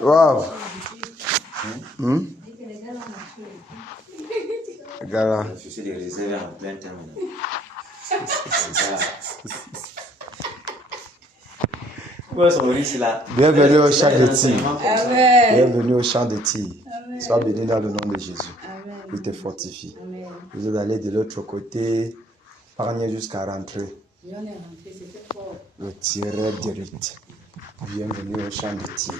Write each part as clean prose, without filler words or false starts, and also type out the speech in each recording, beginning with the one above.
Waouh. Regarde. Je suis réservé en plein temps. Bienvenue au champ de tir. Bienvenue au champ de tir. Sois béni dans le nom de Jésus. Il te fortifie. Vous êtes allé de l'autre côté, parvenir jusqu'à rentrer. Le tireur direct. Bienvenue au champ de tir.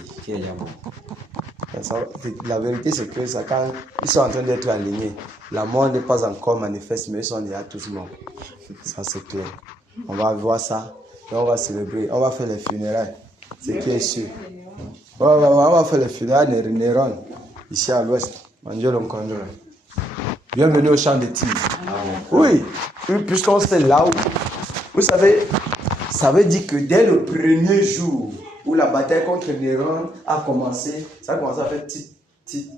La vérité, c'est que ça, quand ils sont en train d'être alignés, la mort n'est pas encore manifeste, mais ils sont déjà tous morts. Ça, c'est clair. On va voir ça. Et on va célébrer. On va faire les funérailles. C'est qui est sûr. On va faire les funérailles de Néron, ici à l'ouest. Bienvenue au champ de tir. Oui, puisqu'on sait là où. Vous savez, ça veut dire que dès le premier jour où la bataille contre Néron a commencé, ça a commencé à faire tit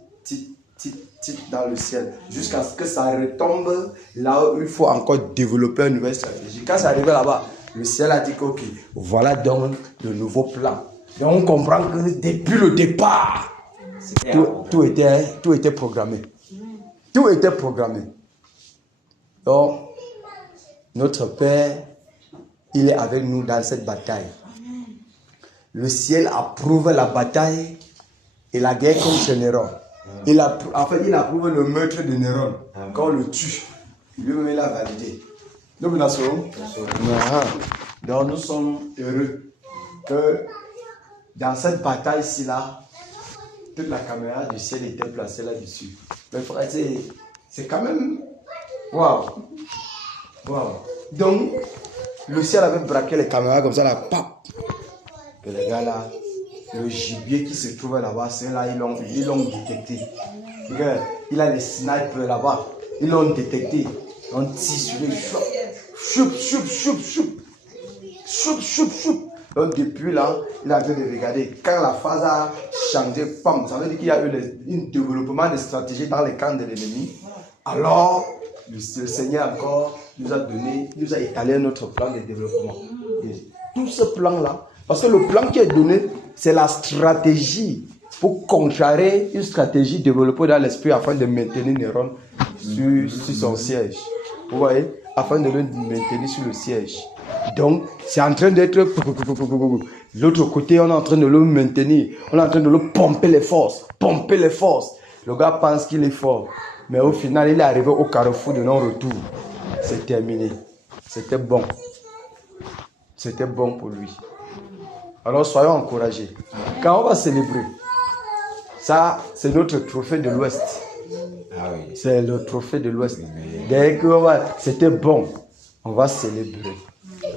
dans le ciel, jusqu'à ce que ça retombe là où il faut encore développer une nouvelle stratégie. Quand ça arrivé là-bas, le ciel a dit que ok, voilà donc le nouveau plan. Et on comprend que depuis le départ, tout était programmé. Tout était programmé. Donc, notre Père, il est avec nous dans cette bataille. Le ciel approuve la bataille et la guerre contre Néron. Il approuve le meurtre de Néron. Quand on le tue, lui-même il a validé. Donc nous sommes heureux que dans cette bataille-ci là, toute la caméra du ciel était placée là-dessus. Mais frère, c'est quand même... Waouh! Donc, le ciel avait braqué les caméras comme ça, là, pap! Que les gars là, le gibier qui se trouvait là-bas, c'est là, ils l'ont détecté. Regarde, il a les snipers là-bas, ils l'ont détecté. On tire sur les choup. Donc depuis là, il a en train de regarder. Quand la phase a changé, pam, ça veut dire qu'il y a eu un développement de stratégie dans les camps de l'ennemi. Alors, le Seigneur encore nous a étalé notre plan de développement. Et tout ce plan-là, parce que le plan qui est donné, c'est la stratégie pour contrer une stratégie développée dans l'esprit afin de maintenir Néron sur son siège. Vous voyez? Afin de le maintenir sur le siège. Donc, c'est en train d'être... L'autre côté, on est en train de le maintenir. On est en train de le pomper les forces. Le gars pense qu'il est fort. Mais au final, il est arrivé au carrefour de non-retour. C'est terminé. C'était bon. C'était bon pour lui. Alors, soyons encouragés. Quand on va célébrer, ça, c'est notre trophée de l'Ouest. Ah oui. C'est le trophée de l'Ouest. Dès que c'était bon, on va célébrer.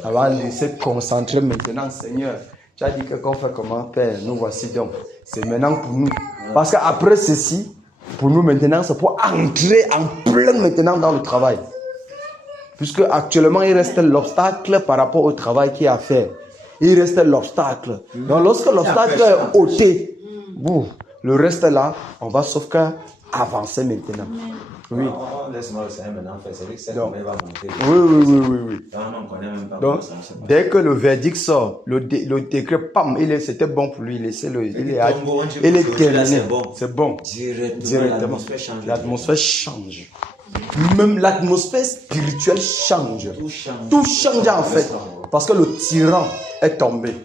On va se concentrer maintenant, Seigneur. Tu as dit que qu'on fait comment, Père? Nous voici donc. C'est maintenant pour nous. Parce qu'après ceci, pour nous maintenant, c'est pour entrer en plein maintenant dans le travail. Puisque actuellement, il reste l'obstacle par rapport au travail qu'il y a à faire. Il reste l'obstacle. Donc lorsque l'obstacle est ôté, le reste là, on va sauf qu'à avancer maintenant. Oui. Laisse-moi le Seigneur maintenant faire. C'est vrai que cette va monter. Oui. On connaît même pas. Donc, dès que le verdict sort, le décret, pam, c'était bon pour lui. Il est terminé. C'est bon. Directement. L'atmosphère change. Même l'atmosphère spirituelle change. Tout change en fait. Parce que le tyran est tombé.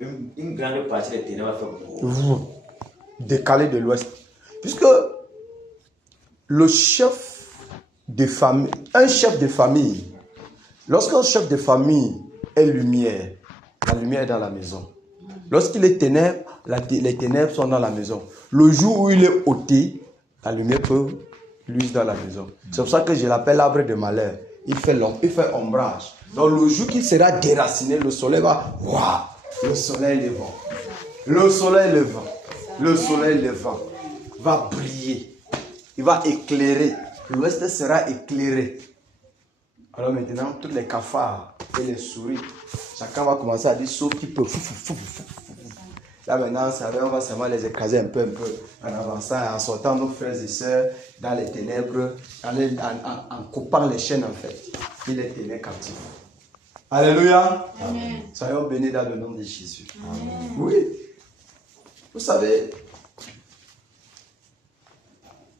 Une grande partie des ténèbres va faire décalé de l'Ouest. Puisque le chef de famille, un chef de famille, lorsqu'un chef de famille est lumière, la lumière est dans la maison. Lorsqu'il est ténèbres, les ténèbres sont dans la maison. Le jour où il est ôté, la lumière peut luire dans la maison. C'est pour ça que je l'appelle l'arbre de malheur. Il fait ombrage. Donc le jour qu'il sera déraciné, le soleil va... Waouh! Le soleil levant. Le soleil levant va briller. Il va éclairer. L'ouest sera éclairé. Alors maintenant, tous les cafards et les souris, chacun va commencer à dire sauf qu'il peut. Là maintenant, on va seulement les écraser un peu, en avançant, en sortant nos frères et sœurs dans les ténèbres, en coupant les chaînes en fait. Il est tenu captif. Alléluia. Amen. Soyons bénis dans le nom de Jésus. Amen. Oui. Vous savez,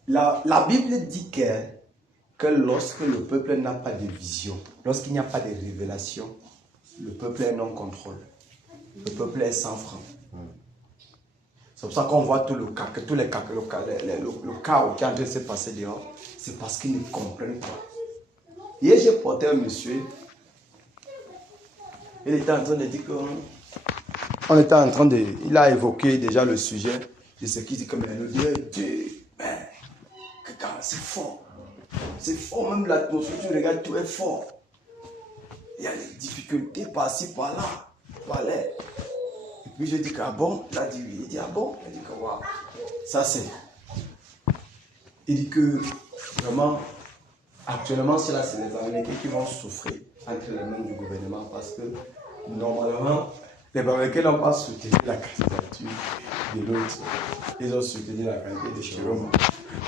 la Bible dit que lorsque le peuple n'a pas de vision, lorsqu'il n'y a pas de révélation, le peuple est non contrôle. Le peuple est sans frein. C'est pour ça qu'on voit tout le cas, que tous les cas, le chaos qui est en train de se passer dehors, c'est parce qu'ils ne comprennent pas. Hier, j'ai porté un monsieur, il était en train de dire il a évoqué déjà le sujet de ce qu'il dit comme le Dieu, c'est fort. C'est fort, même l'atmosphère, tu regardes, tout est fort. Il y a des difficultés par-ci, par-là. Voilà. Et puis je dis que, ah bon? Il a dit oui. Il dit, ah bon? Il dit que, waouh. Ça c'est. Il dit que, vraiment, actuellement, c'est là, c'est les Américains qui vont souffrir entre les mains du gouvernement parce que, normalement, les Américains n'ont pas soutenu la candidature de l'autre. Ils ont soutenu la candidature de Chiroma.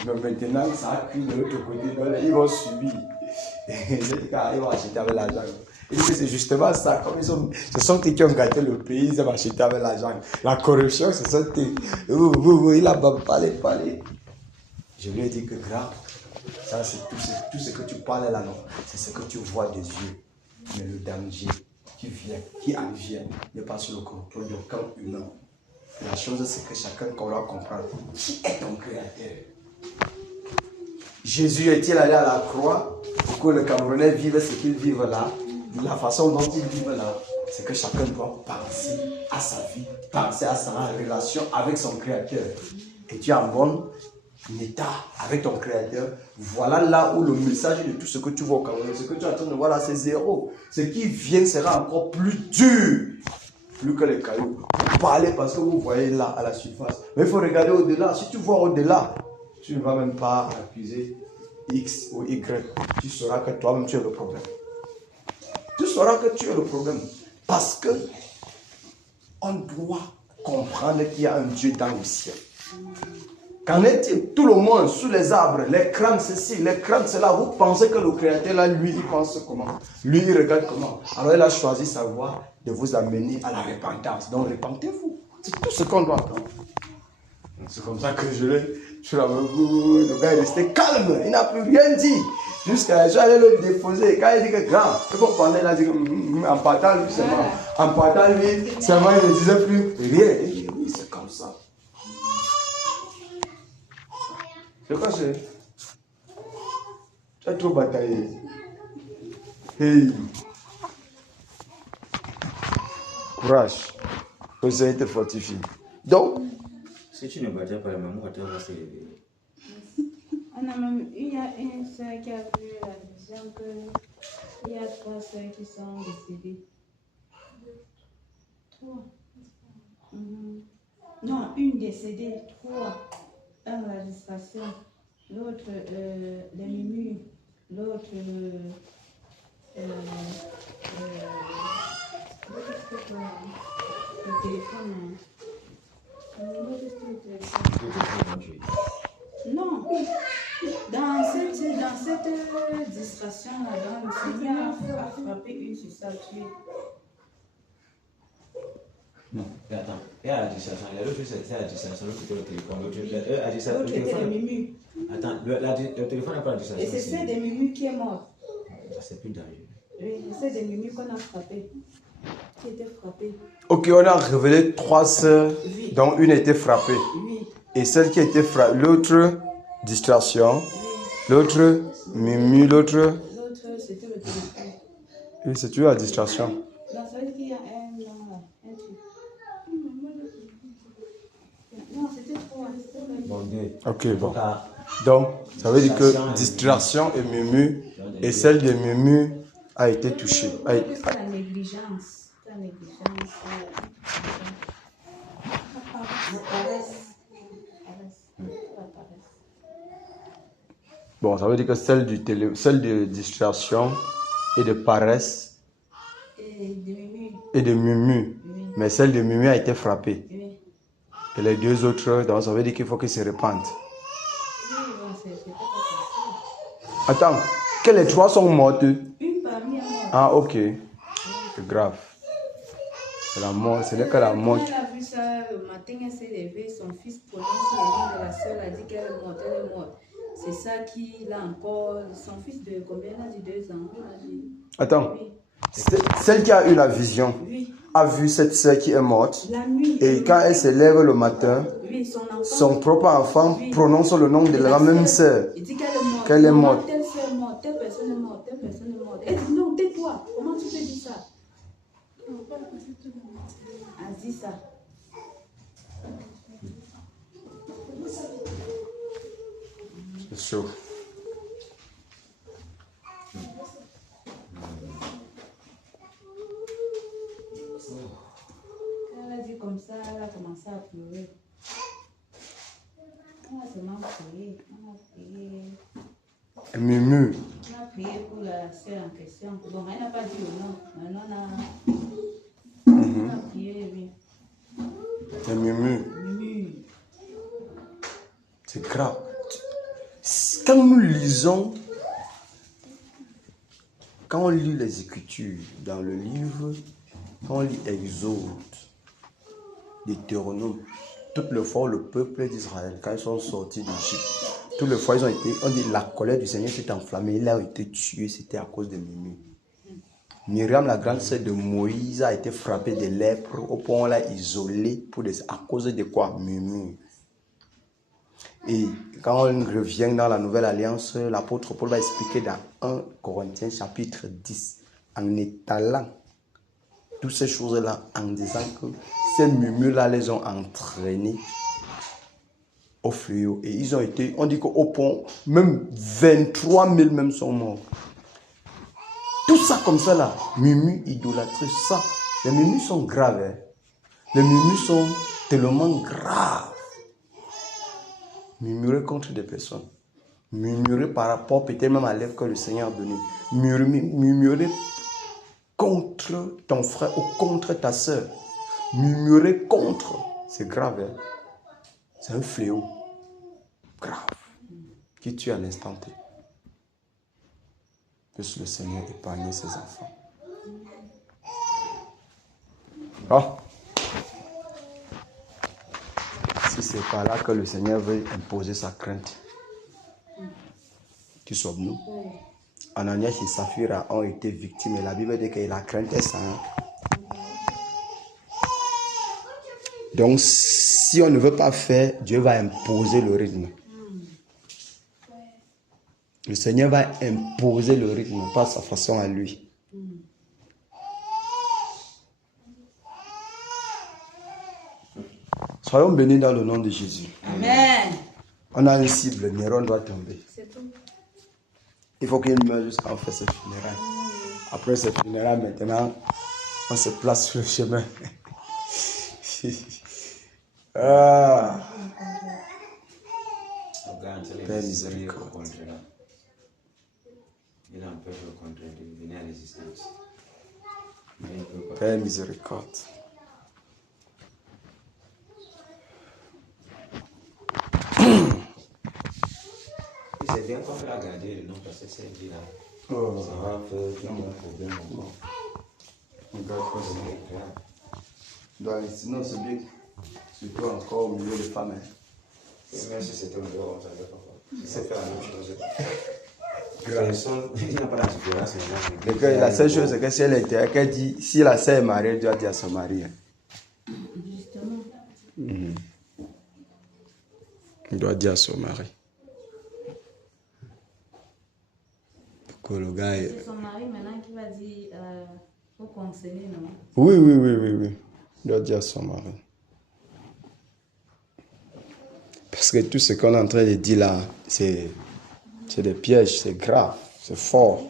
Mais maintenant, ça a cuit de l'autre côté, donc ils vont subir. Ils vont acheter avec l'argent. Et c'est justement ça, comme ce sont eux qui ont gâté le pays, ils ont acheté avec l'argent. La corruption, ce sont eux. Il a parlé. Je lui ai dit que grand, ça c'est tout ce que tu parles là, non, c'est ce que tu vois des yeux. Mais le danger qui en vient, n'est pas sur le contrôle d'aucun humain. La chose, c'est que chacun doit comprendre qui est ton créateur. Jésus est-il allé à la croix pour que le Camerounais vive ce qu'il vive là? La façon dont il vive là, c'est que chacun doit penser à sa vie, penser à sa relation avec son créateur. Et tu es en bon état avec ton créateur. Voilà là où le message de tout ce que tu vois au Cameroun, ce que tu es en train de voir là, c'est zéro. Ce qui vient sera encore plus dur. Plus que les cailloux. Vous parlez parce que vous voyez là à la surface. Mais il faut regarder au-delà. Si tu vois au-delà, tu ne vas même pas accuser X ou Y. Tu sauras que toi-même tu es le problème. Tu sauras que tu es le problème. Parce que on doit comprendre qu'il y a un Dieu dans le ciel. Qu'en est-il? Tout le monde sous les arbres, les crânes ceci, les crânes cela. Vous pensez que le Créateur là, lui, il pense comment? Lui, il regarde comment? Alors il a choisi sa voie de vous amener à la repentance. Donc repentez-vous. C'est tout ce qu'on doit attendre. C'est comme ça que je suis là, le gars est resté calme, il n'a plus rien dit. Jusqu'à j'allais le déposer. Quand il dit que grand, il faut parler, il a dit en partant lui seulement. En partant lui, seulement il ne disait plus rien. Il dit oui, c'est comme ça. C'est quoi c'est? Tu as trop bataillé. Hey. Courage. Que ça te fortifie. Donc, si tu ne batailles pas, maman va te faire s'élever. On a même, il y a une soeur qui a vu la vision qu'il y a 3 soeurs qui sont décédées. 3. Non, une décédée, 3. Un la distraction, l'autre les murmures, l'autre le téléphone. Non, dans cette distraction-là, le Seigneur a frappé une sur sa tuée. Non, mais attends, il y a la distraction, il y a l'autre, c'est la distraction, l'autre c'était le téléphone, L'autre était le murmure. Attends, le téléphone n'a pas la distraction. Et c'est celle des murmures qui est morte. C'est plus dangereux. Oui, c'est celle des murmures qu'on a frappé. Qui était frappée. Ok, on a révélé 3 sœurs, oui, dont une était frappée. Oui. Et celle qui était frappée, l'autre, distraction. Oui. L'autre, murmure, l'autre. L'autre, c'était le téléphone. Oui, c'est toujours la distraction. Donc, ça veut dire qu'il y a un truc. Non, c'était 3. Bon, deux. Ok, bon. Donc, ça veut dire que distraction et murmure, et celle de murmure a été touchée. C'est la négligence. La négligence. La paresse. Bon, ça veut dire que celle de distraction et de paresse et de murmure. Oui. Mais celle de murmure a été frappée. Oui. Et les 2 autres, donc ça veut dire qu'il faut qu'ils se repentent. Oui, c'est pas facile. Attends, que les 3 sont mortes? Une parmi est morte. Ah, ok. C'est grave. La mort, ce n'est que la mort. Elle a vu ça le matin, elle s'est levée, son fils prononce le nom de la soeur, elle a dit qu'elle est morte, elle est morte. C'est ça qui l'a encore. Son fils de combien? Elle a dit 2 ans. Elle a dit, Attends, oui. celle qui a eu la vision Oui. a vu cette sœur qui est morte. La nuit. Et quand elle se lève le matin, Oui, son propre enfant oui, prononce le nom de la même sœur. il dit qu'elle est morte. Qu'elle est morte. Telle sœur est morte, telle personne est morte, telle personne est morte. Elle dit non, tais-toi. Comment tu peux dire ça? Elle dit ça. C'est chaud. Elle a dit comme ça, elle a commencé à pleurer. Elle a seulement prié. On a prié. Elle murmure. On a prié pour la sœur en question. Bon, elle n'a pas dit le nom. Maintenant, on a prié, oui. Elle murmure. Oui. C'est grave. Quand nous lisons, quand on lit les Écritures dans le livre, quand on lit Exode, Deutéronome, toutes les fois le peuple d'Israël, quand ils sont sortis d'Égypte, toutes les fois ils ont été, on dit la colère du Seigneur s'est enflammée, il a été tué, c'était à cause de Mimi. Myriam, la grande sœur de Moïse, a été frappée de lèpre, au point où on l'a isolée à cause de quoi? Mimi. Et quand on revient dans la Nouvelle Alliance, l'apôtre Paul va expliquer dans 1 Corinthiens chapitre 10, en étalant toutes ces choses-là, en disant que ces murmures-là les ont entraînés au fléau. Et ils ont été, on dit qu'au point, même 23 000 même sont morts. Tout ça comme ça là, murmures, idolâtrie, ça, les murmures sont graves. Hein. Les murmures sont tellement graves. Murmurer contre des personnes. Murmurer par rapport peut-être même à l'œuvre que le Seigneur a donné. Murmurer contre ton frère ou contre ta soeur. Murmurer contre. C'est grave. Hein? C'est un fléau. Grave. Qui tue à l'instant T. Puisse le Seigneur épargner ses enfants. Oh. Si c'est par là que le Seigneur veut imposer sa crainte, qui sommes-nous? Ananias et Saphira ont été victimes et la Bible dit que la crainte est ça. Donc, si on ne veut pas faire, Dieu va imposer le rythme. Le Seigneur va imposer le rythme par sa façon à lui. Soyons bénis dans le nom de Jésus. Amen. On a une cible, Néron doit tomber. C'est tout. Il faut qu'il meure jusqu'à on fait ses funérailles. Après ses funérailles, maintenant, on se place sur le chemin. Ah. Père miséricorde. Père miséricorde. C'est bien qu'on peut la garder le nom parce que c'est dit là. Oh. Ça va faire un problème encore. Donc, sinon, c'est bien. Surtout encore au milieu des femmes. Hein. Même si c'était un dehors, on ne savait pas quoi. C'est faire la même chose. Il n'y a pas de différence. La seule chose, c'est que si elle était, qu'elle dit, si la sœur est mariée, elle doit dire à son mari. Hein. Justement. Il doit dire à son mari. Que le gars est... C'est son mari maintenant qui va dire faut conseiller, non? Oui. Il doit dire à son mari. Parce que tout ce qu'on est en train de dire là, c'est des pièges, c'est grave, c'est fort.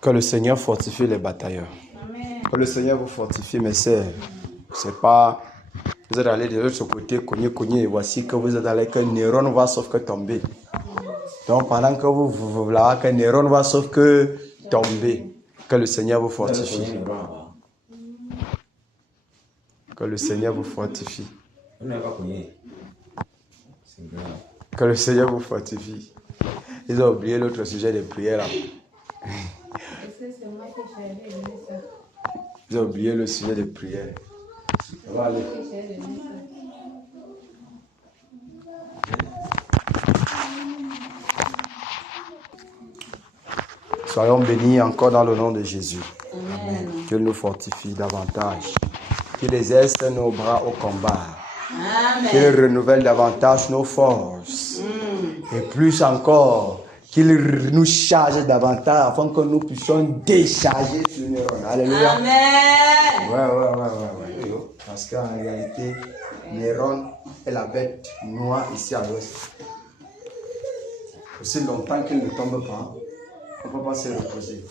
Que le Seigneur fortifie les batailleurs. Amen. Que le Seigneur vous fortifie, mais c'est pas... Vous êtes allé de l'autre côté, cogner, et voici que vous êtes allé, que Néron va sauf que tomber. Donc pendant que vous là, que Néron va sauf que tomber, que le Seigneur vous fortifie. Que le Seigneur vous fortifie. Que le Seigneur vous fortifie. Ils ont oublié l'autre sujet de prière là. Est-ce que c'est moi que j'avais aimé ça? J'ai oublié le sujet de prière. On va aller. Que j'avais aimé ça. Soyons bénis encore dans le nom de Jésus. Amen. Que nous fortifie davantage. Qu'il exerce nos bras au combat. Amen. Qu'il renouvelle davantage nos forces. Et plus encore, qu'il nous charge davantage afin que nous puissions décharger sur Néron. Alléluia. Amen. Ouais. Parce qu'en réalité, Néron est la bête noire ici à l'ouest. Aussi longtemps qu'il ne tombe pas, on ne peut pas se reposer.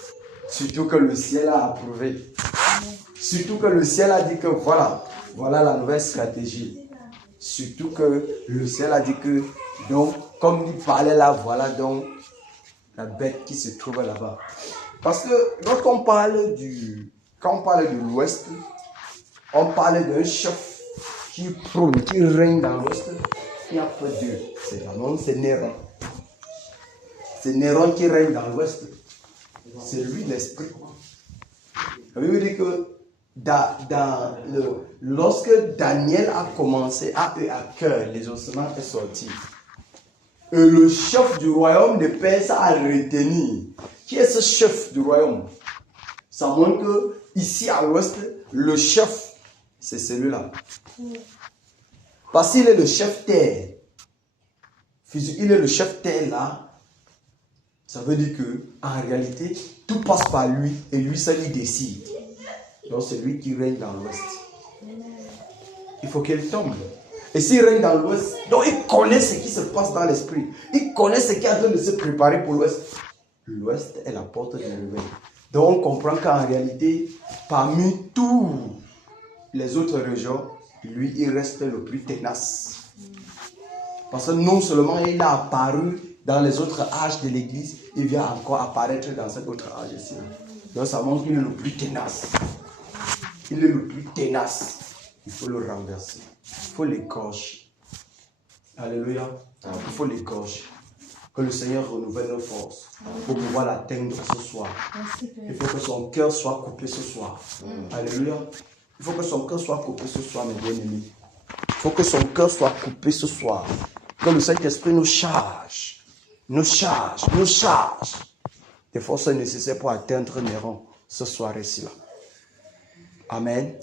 Surtout que le ciel a approuvé. Surtout que le ciel a dit que voilà la nouvelle stratégie. Surtout que le ciel a dit que, donc, comme il parlait là, voilà donc la bête qui se trouve là-bas. Parce que lorsqu'on parle quand on parle de l'ouest, on parle d'un chef qui prône, qui règne dans l'ouest. Il n'y a pas Dieu. C'est vraiment, c'est Néron. C'est Néron qui règne dans l'ouest. C'est lui l'esprit. La Bible dit que lorsque Daniel a commencé à cœur, les ossements sont sortis. Et le chef du royaume de Perse a retenu. Qui est ce chef du royaume? Ça montre que ici à l'ouest, le chef, c'est celui-là. Parce qu'il est le chef terre. Il est le chef terre là. Ça veut dire que en réalité, tout passe par lui et lui seul il décide. Donc c'est lui qui règne dans l'ouest. Il faut qu'il tombe. Et s'il règne dans l'ouest, donc il connaît ce qui se passe dans l'esprit. Il connaît ce qui est en train de se préparer pour l'ouest. L'ouest est la porte du réveil. Donc on comprend qu'en réalité, parmi tous les autres régions, lui il reste le plus ténace. Parce que non seulement il a apparu dans les autres âges de l'église, il vient encore apparaître dans cet autre âge ici. Donc ça montre qu'il est le plus ténace. Il est le plus ténace. Il faut le renverser. Il faut l'égorger. Alléluia. Il faut l'égorger. Que le Seigneur renouvelle nos forces pour pouvoir l'atteindre ce soir. Il faut que son cœur soit coupé ce soir. Alléluia. Il faut que son cœur soit coupé ce soir, mes bien-aimés. Il faut que son cœur soit coupé ce soir. Que le Saint-Esprit nous charge. Nous charge des forces nécessaires pour atteindre Néron ce soir-ci. Amen.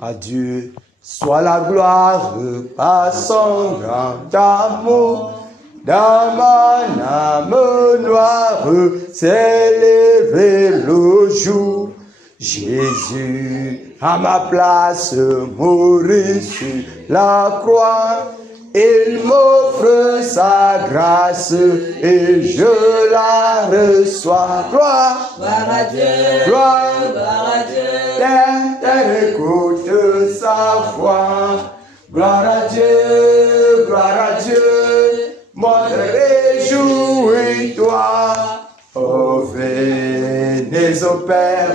À Dieu soit la gloire par son grand amour. Dans mon âme noire s'est levé le jour. Jésus à ma place mourit sur la croix. Il m'offre sa grâce et je la reçois. Gloire à Dieu, gloire à Dieu. Terre écoute sa voix. Gloire à Dieu, monde réjouis-toi. Oh, venez au Père,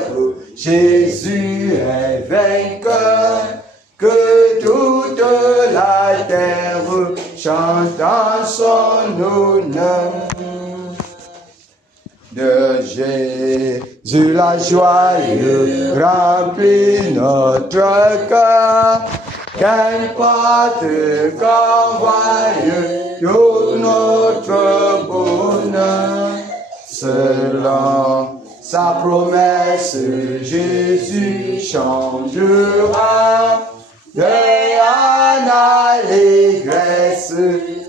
Jésus est vainqueur. Que toute la terre chante en son honneur. De Jésus la joie remplit notre cœur. Qu'importe qu'envoie tout notre bonheur. Selon sa promesse, Jésus changera. De en allégresse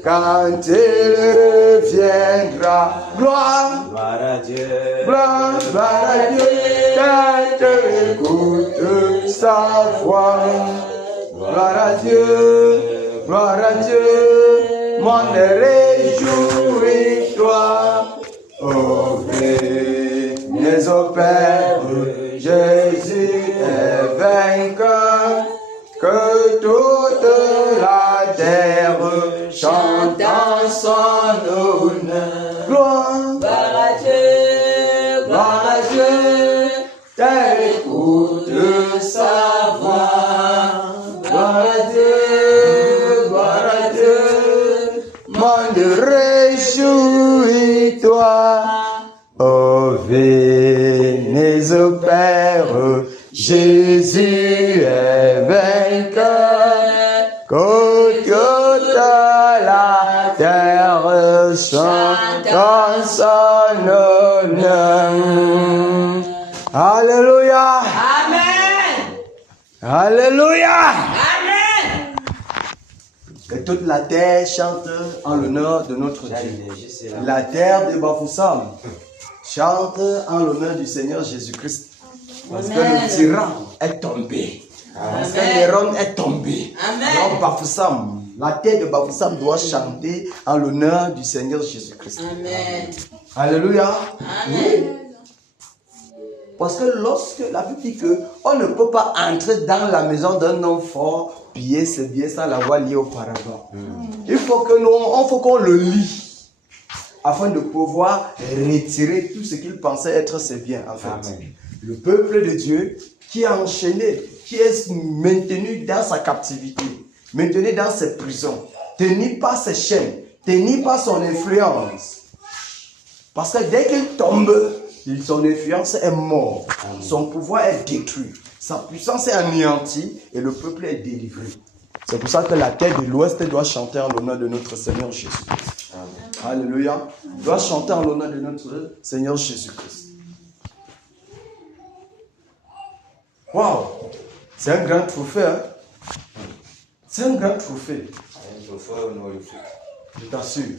quand il reviendra. Gloire à Dieu, gloire à Dieu. Tête écoute sa voix. Gloire à Dieu, monde réjouis-toi. Oh, venez au Père, Jésus est vainqueur. Que toute la terre chante en son honneur. Gloire à Dieu, terre écoute sa voix. Gloire à Dieu, monde réjouis-toi. Oh, bénis au Père, Jésus est vainqueur, que toute la terre chante en son honneur. Alléluia. Amen. Alléluia. Amen. Et toute la terre chante en l'honneur de notre Dieu. La terre de Bafoussam chante en l'honneur du Seigneur Jésus-Christ. Parce que le tyran est tombé. Parce que Néron est tombé. Donc Bafoussam, la terre de Bafoussam doit chanter en l'honneur du Seigneur Jésus-Christ. Amen. Alléluia. Amen. Parce que lorsque la Bible dit qu'on ne peut pas entrer dans la maison d'un homme fort, piller ses biens sans l'avoir lié auparavant. Il faut qu'on le lie afin de pouvoir retirer tout ce qu'il pensait être ses biens. En fait, Amen. Le peuple de Dieu qui est enchaîné, qui est maintenu dans sa captivité, maintenu dans ses prisons, tenu par ses chaînes, tenu par son influence. Parce que dès qu'il tombe, son influence est morte, son pouvoir est détruit, sa puissance est anéantie et le peuple est délivré. C'est pour ça que la terre de l'Ouest doit chanter en l'honneur de notre Seigneur Jésus-Christ. Alléluia. Doit chanter en l'honneur de notre Seigneur Jésus-Christ. Waouh! C'est un grand trophée. Hein? C'est un grand trophée. Un trophée honorifique. Je t'assure.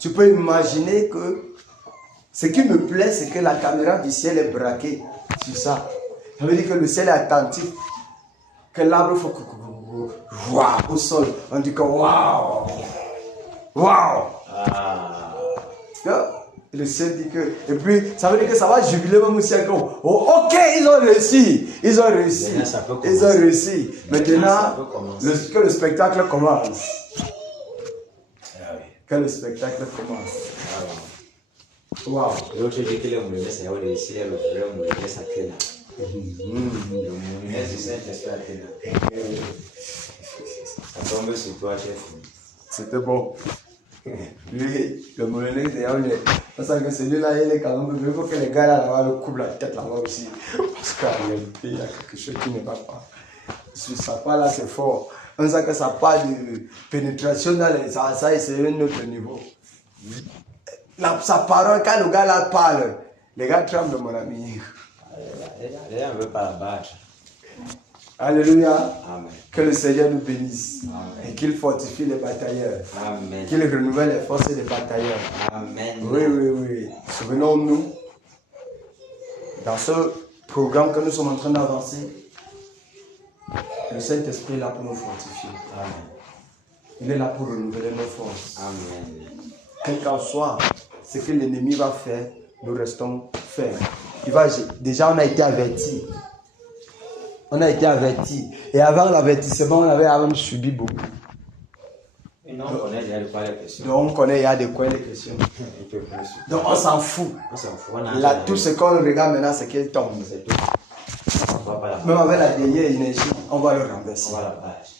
Tu peux imaginer que ce qui me plaît, c'est que la caméra du ciel est braquée sur ça. Ça veut dire que le ciel est attentif. Que l'arbre faut waouh au sol. On dit que waouh! Waouh! Le ciel dit que. Et puis, ça veut dire que ça va jubiler même au ciel. Oh, ok, ils ont réussi. Ils ont réussi. Ils ont réussi. Maintenant, que le spectacle commence. Que le spectacle commence. Waouh! L'autre dit que le moulin, c'est réussi, le vrai moulin, c'est Athéna. Le moulin, c'est Saint-Esprit Athéna. Ça tombe sur toi, chef. C'était bon. Lui, le moulinet, c'est ça que celui-là, il est quand même. Il faut que les gars là-bas le couvrent la tête là-bas aussi. Parce qu'en réalité, il y a quelque chose qui ne va pas. Sur sa part là, c'est fort. On sait que ça part de pénétration dans les. Ça, c'est un autre niveau. Sa parole, quand le gars là parle, les gars tremblent, mon ami. Les gens ne veulent pas la battre. Alléluia. Amen. Que le Seigneur nous bénisse. Amen. Et qu'il fortifie les batailleurs. Amen. Qu'il renouvelle les forces des batailleurs. Amen. Oui. Souvenons-nous, dans ce programme que nous sommes en train d'avancer, le Saint-Esprit est là pour nous fortifier. Amen. Il est là pour renouveler nos forces. Amen. Quel qu'en soit ce que l'ennemi va faire, nous restons fermes. Déjà, on a été avertis. On a été avertis. Et avant l'avertissement, on avait avant subi beaucoup. Et non, on connaît déjà de quoi les questions. Donc, on connaît, il y a de quoi les questions. Donc, on s'en fout. On s'en fout. Là, tout ce qu'on regarde maintenant, c'est qu'il tombe. C'est tout. On va pas la Même avec la dernière énergie, on va le renverser. On va la battre.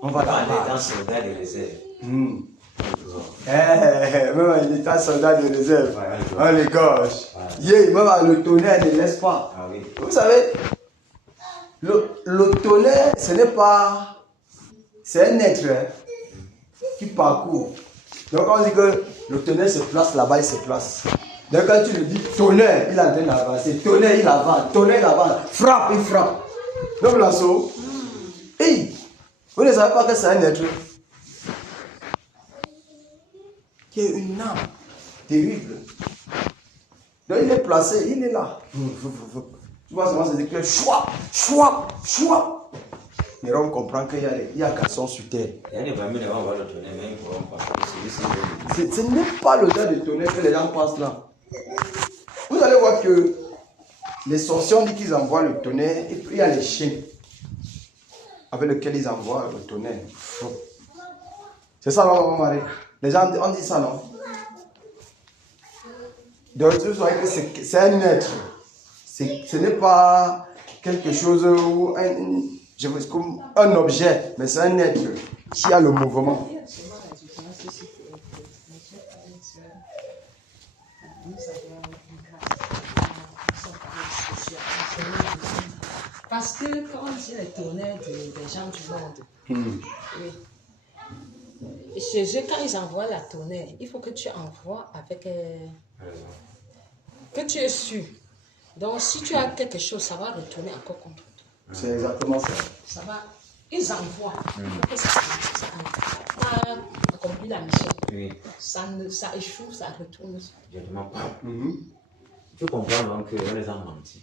On va la On est battre. dans soldat de réserve. Même en étant soldat de réserve, on les gorge. Même le tonnerre ne laisse pas. Ah oui. Vous savez, le tonnerre, ce n'est pas. C'est un être qui parcourt. Donc on dit que le tonnerre se place là-bas, il se place. Donc quand tu lui dis tonnerre, il est en train d'avancer. Tonnerre, il avance. Tonnerre, il avance. Frappe, il frappe. Donc l'assaut. Hey, vous ne savez pas que c'est un être qui est une âme terrible. Donc il est placé, il est là. Tu vois comment c'est écrit, choix. Mais on comprend qu'il y a garçon sur terre. Il y a des familles qui vont voir le tonnerre, mais ils ne pourront pas. Ce n'est pas le temps de tonnerre que les gens passent là. Vous allez voir que les sorciers ont dit qu'ils envoient le tonnerre, et puis il y a les chiens avec lesquels ils envoient le tonnerre. C'est ça, non, maman Marie? Les gens ont dit ça, non? Donc, vous voyez que c'est un être. Ce n'est pas quelque chose ou comme un objet, mais c'est un être qui a le mouvement. Parce que quand on dit les tonnerres des gens du monde, oui. Et chez eux, quand ils envoient la tonnerre, il faut que tu envoies avec... que tu es sûr. Donc, si tu as quelque chose, ça va retourner encore contre toi. C'est exactement ça. Ça va... Ils envoient. Et ça a accompli la mission. Oui. Ça échoue, ça retourne. Je ne mens pas. Il faut comprendre qu'on les a menti.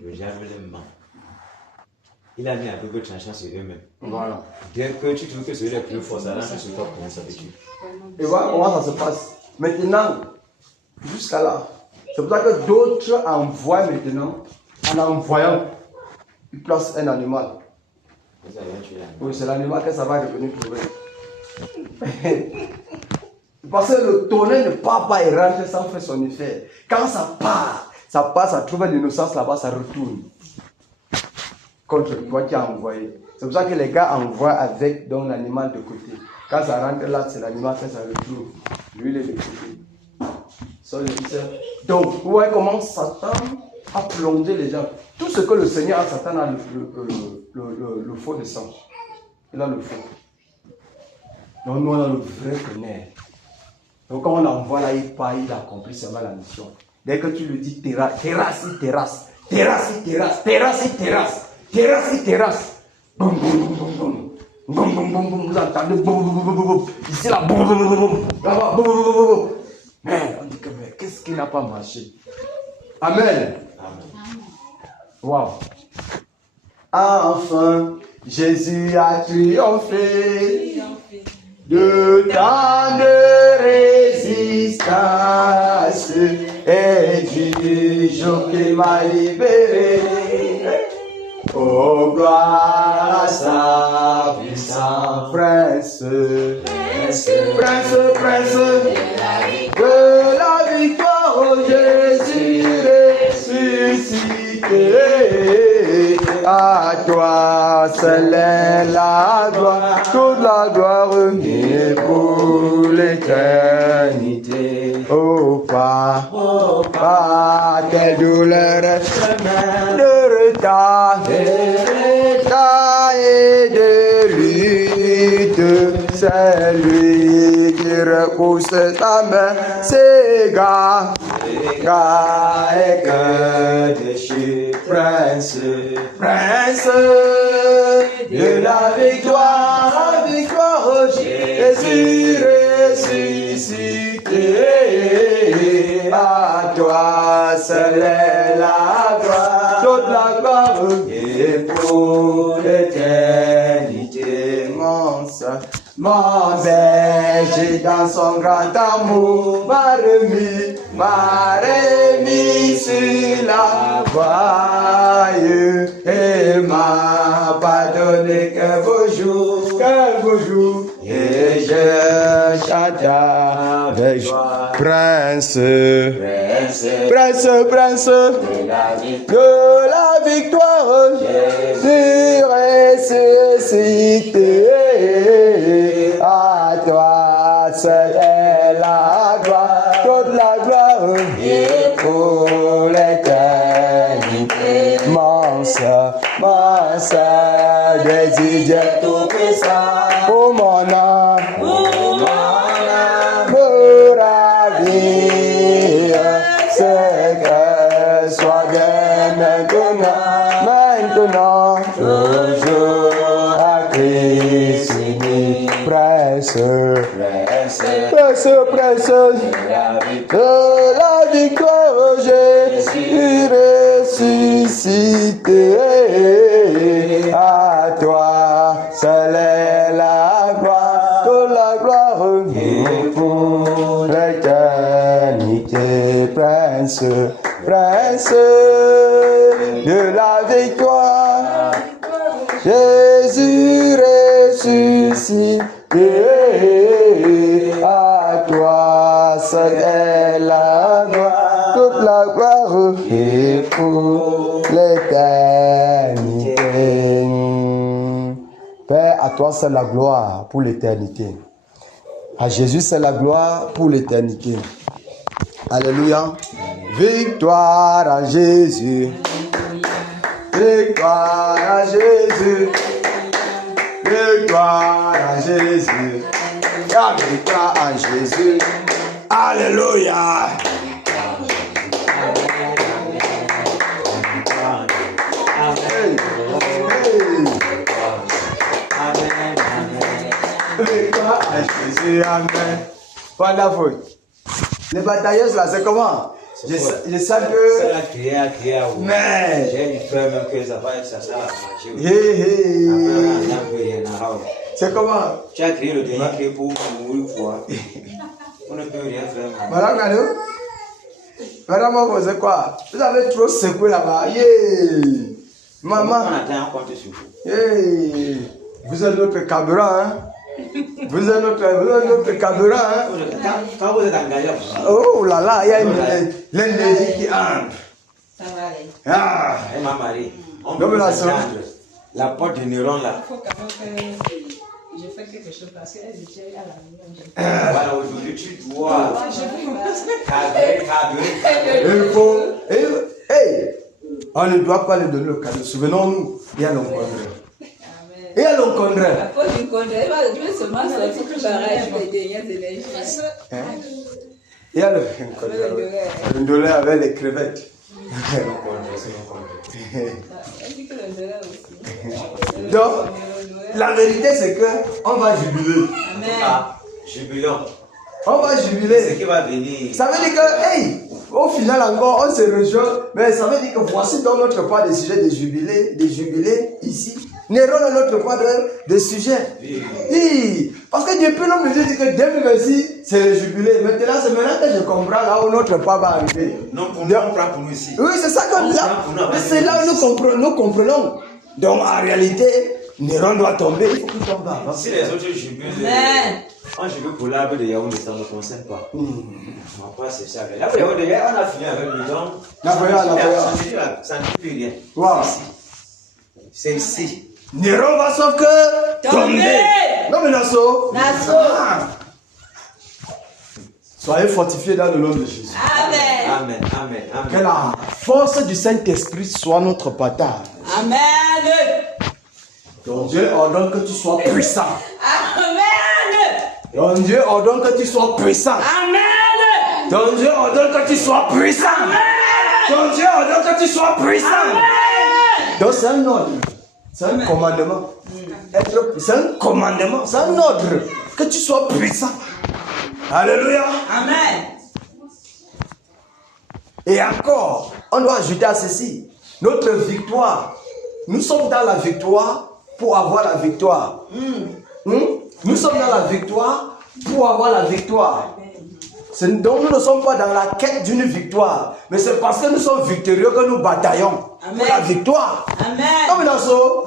Le diable les ment. Il a mis un peu de tranchant sur eux-mêmes. Voilà. Dès que tu trouves que celui est plus fort, ça lance sur toi pour ça fait tu. Et voilà comment ça se passe. Maintenant, jusqu'à là, c'est pour ça que d'autres envoient maintenant, en envoyant, ils placent un animal. Vous avez tué l'animal. Oui, c'est l'animal que ça va revenir trouver. Parce que le tonnerre ne part pas et rentre sans faire son effet. Quand ça part, ça trouve l'innocence là-bas, ça retourne. Contre toi qui as envoyé. C'est pour ça que les gars envoient avec donc l'animal de côté. Quand ça rentre là, c'est l'animal que ça retrouve. Lui, il est de côté. Donc, vous voyez comment Satan a plongé les gens. Tout ce que le Seigneur a, Satan a le faux de sang. Il a le faux. Donc, nous, on a le vrai tonnerre. Donc, quand on envoie là, il part, il accomplit seulement la mission. Dès que tu lui dis terrasse, il terrasse. Terrasse, il terrasse. Terrasse, il terrasse. Terrasse, il terrasse. Boum, boum, boum, boum, boum. Boum, boum, boum, boum. Vous entendez boum, boum, boum, boum, boum. Ici, là, boum, boum, boum, boum. Là-bas, boum, boum, boum, boum. Mais on dit que, mais qu'est-ce qui n'a pas marché? Amen. Waouh. Enfin, Jésus a triomphé de tant de résistance et du jour qui m'a libéré. Oh, gloire à sa puissance, prince, prince, prince, de la victoire, oh Jésus ressuscité. À toi seul est la gloire, toute la gloire et pour l'éternité. Oh, pas tes douleurs, de retard et de lutte, c'est lui qui repousse ta main, c'est gars et que déchire, prince, prince de la victoire, Jésus ressuscité. À toi seul est la gloire, toute la gloire et pour l'éternité. Mon berger dans son grand amour m'a remis sur la voie et m'a pardonné qu'un beau jour, et je chante avec joie. Prince, de la victoire, Jésus ressuscité. À toi seul est la gloire, toute la gloire et pour l'éternité. Mon soeur, Jésus Dieu tout-puissant, pour mon âme, me ravir, c'est que soit bien maintenant, toujours à Christ uni, presse, de la victoire, Jésus ressuscité. À toi seul est la gloire, toute la gloire et pour l'éternité. Prince de la victoire, Jésus ressuscité. À toi seul est la gloire, toute la gloire et pour l'éternité. Père, à toi seul la gloire pour l'éternité. À Jésus c'est la gloire pour l'éternité. Alléluia. Victoire à Jésus. Victoire à Jésus. Victoire à Jésus. La victoire à Jésus. Alléluia. Hey, hey. Victoire à Jésus. Amen. Wonderful. Les batailleuses là, c'est comment? Je sais que. Ça l'a crié. Mais. J'ai eu peur même que ça va être ça va marcher. Hey. C'est comment? Tu as crié le dernier cri pour mourir quoi? On ne peut rien faire. Madame Gano? Madame, vous faites quoi? Vous avez trop secoué là-bas. Yeah. Maman. On attend encore te secouer. Yeah. Vous êtes notre carburant, hein? Vous êtes notre carburant, hein? Quand vous êtes engagé, Oh là là, il y a l'énergie qui entre. Ça va aller. Ah. et ma Marie, on Non, peut mais là, s'entendre. La porte du neuron là. Il faut quand même que je fais quelque chose parce qu'elle était à la maison. Voilà, aujourd'hui tu dois Il faut. Hey, on ne doit pas lui donner le cadeau. Souvenons-nous, il y a l'encombreur. Il y a l'encombreur. À cause du contraire, je vais seulement sortir tout barrage les dernières énergies. Il y a l'encombreur. Le dollar avec les crevettes. Elle dit que le dollar aussi. Donc, la vérité c'est que on va jubiler. Amen. Jubilant. On va Ce jubiler. qui va venir. Ça veut dire que, hey, au final encore, on se rejoint. Mais ça veut dire que voici dans notre part des sujets de jubilé ici. Néron dans notre part de sujets. Oui. Parce que depuis l'homme nous dit que 2026, c'est le jubilé. Maintenant, c'est maintenant que je comprends là où notre part va arriver. Non, pour nous, on prend pour nous ici. Oui, c'est ça que là. C'est là où nous comprenons. Donc, en réalité, Néron doit tomber. Il faut qu'il tombe avant. Si les autres jubilent, on jubile pour l'arbre de Yaoundé, ça ne me concerne pas. On va pas c'est ça. L'arbre de Yaoundé, on a fini avec lui. Donc, ça ne dit plus rien. Wow. C'est ici. Néron va sauf que tomber. Non mais Nassau. Soyez fortifiés dans le nom de Jésus. Amen. Amen. Que la force du Saint-Esprit soit notre partage. Amen. Ton Dieu ordonne que tu sois puissant. Amen. Ton Dieu ordonne que tu sois puissant. Amen. Ton Dieu ordonne que tu sois puissant. Ton Dieu ordonne que tu sois puissant. Donc c'est un ordre. C'est un commandement. C'est un commandement. C'est un ordre. Que tu sois puissant. Alléluia. Amen. Et encore, on doit ajouter à ceci. Notre victoire. Nous sommes dans la victoire pour avoir la victoire. Nous sommes dans la victoire pour avoir la victoire. Donc nous ne sommes pas dans la quête d'une victoire. Mais c'est parce que nous sommes victorieux que nous bataillons pour la victoire. Amen. Comme Nassau.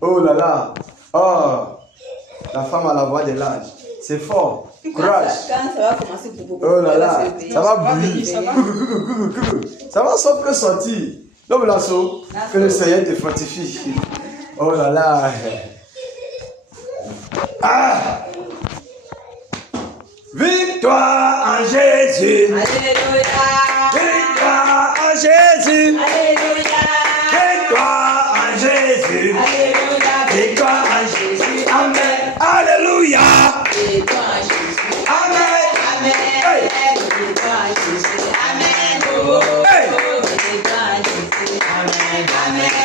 Oh là là. Oh. La femme à la voix de l'âge. C'est fort. Courage. Quand ça va commencer pour Oh là là. Ça va bouillir. Ça va sauf que sortir. Non mais Nassau. Que le Seigneur te fortifie. Oh là là. Ah. Victoire en Jésus. Alléluia. Victoire en Jésus. Alléluia. Victoire en Jésus. Alléluia. Victoire en Jésus. Amen. Alléluia. Victoire en Jésus. Amen. Amen. Hey. Victoire en Jésus. Amen. Oh. Hey. Victoire en Jésus. Amen. Amen.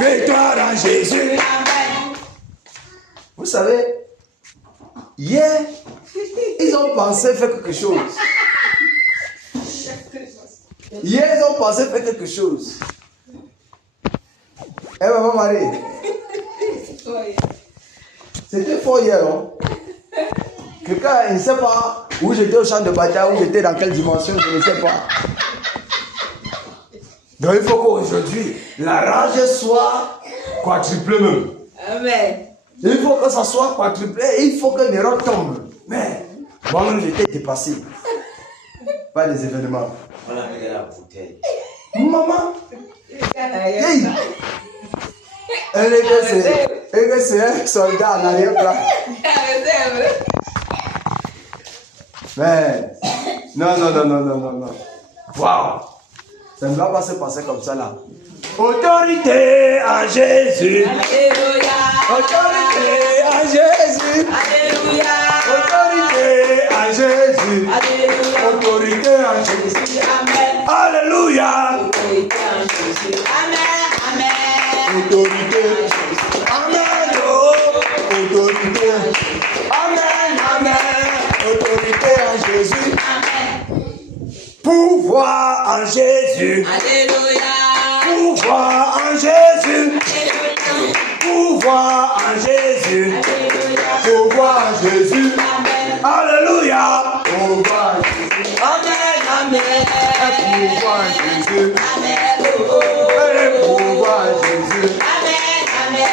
Victoire en Jésus. Amen. Vous savez, hier, ils ont pensé faire quelque chose. Hier, ils ont pensé faire quelque chose. Eh, maman Marie. C'était fort hier, non? Quelqu'un, il ne sait pas où j'étais au champ de bataille, où j'étais dans quelle dimension, je ne sais pas. Donc il faut qu'aujourd'hui, la rage soit quadruplée même. Amen. Il faut que ça soit quadruplé, il faut que Néron tombe. Mais moi-même, j'étais dépassé par les événements. On a mis la bouteille. Maman, hey. Elle est que c'est un soldat en arrière-plan. Mais, non. Waouh. Ça ne va pas se passer comme ça là. Autorité à Jésus. Alléluia. Autorité à Jésus. Alléluia. Autorité à Jésus. Alléluia. Autorité à Jésus. Amen. Alléluia. Autorité en Jésus. Amen. Amen. Autorité. Amen. Oh. Autorité. Amen. Amen. Autorité à Jésus. Amen. Pouvoir en Jésus. Alléluia. Pouvoir en Jésus. Alléluia. Pouvoir en Jésus. Alléluia. Pouvoir en Jésus. Amen. Alléluia. Pouvoir en Jésus. Amen. Amen. Pouvoir en Jésus. Amen. Oh. Pouvoir en Jésus. Amen. Amen.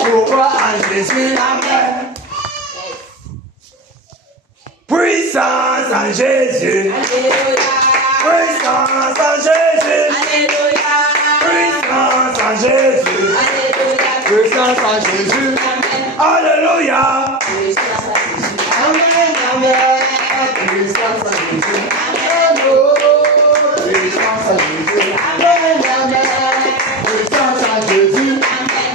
Pouvoir en Jésus. Amen. Puissance en Jésus. Alléluia. Puissance en Jésus. Alléluia. Puissance en Jésus. Alléluia. Puissance en Jésus. Amen. Alléluia. Puissance à Jésus. Amen. Amen. Puissance en Jésus. Amen. Puissance en Jésus. Amen. Amen. Puissance en Jésus. Amen.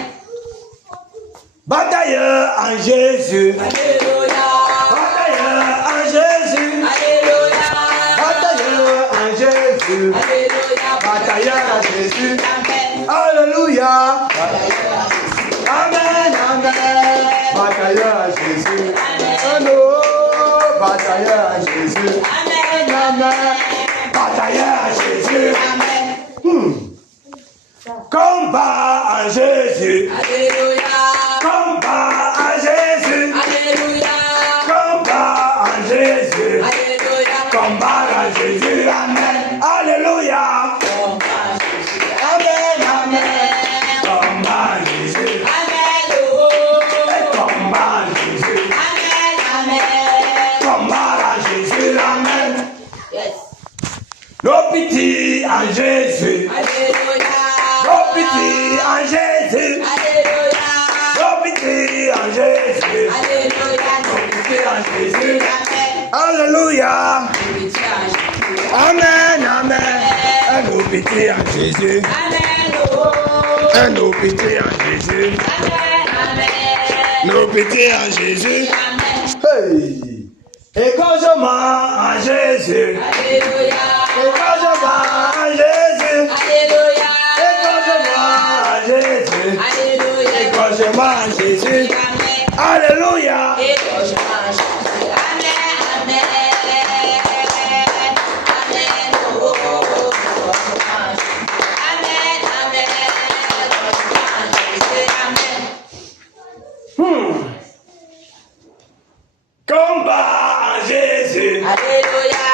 Batailleur en Jésus. Alléluia. Batailleur en Jésus. Alléluia. Batailleur en Jésus. Alléluia. Batailleur en Jésus. Amen. Alléluia. Alléluia. Amen. Amen. Batailleur en Jésus. Amen. Oh, batailleur en Jésus. Amen. Amen. Batailleur en Jésus. Amen. Combat en Jésus. Alléluia. Combat en Jésus. Alléluia. Combat en Jésus. Alléluia. Combat en Jésus. Amen. Alléluia. Combat Jésus. Amen. Amen. Combat en Jésus. Amen. Oh. Combat en Jésus. Amen. Amen. Combat en Jésus. Amen. Yes. Nos pitiés en Jésus. Alléluia. Nos pitiés en Jésus. Alléluia. Nos pitiés en Jésus. Alléluia. Nos pitiés en Jésus. Amen. Alléluia. Pitié à Jésus. Amen. Amen. Nos pitiés en Jésus. Amen. Oh. Nos pitiés en Jésus. Amen. Amen. Nos pitiés en Jésus. Amen. Hey. Écrasement en Jésus. Alléluia. Écrasement en Jésus. Alléluia. Écrasement en Jésus. Alléluia. Écrasement en Jésus. Amen. Alléluia. Et quand je mange, Amen. Amen. Amen. Oh, oh, oh. Amen. Amen. Amen. Combat en Jésus. Alléluia.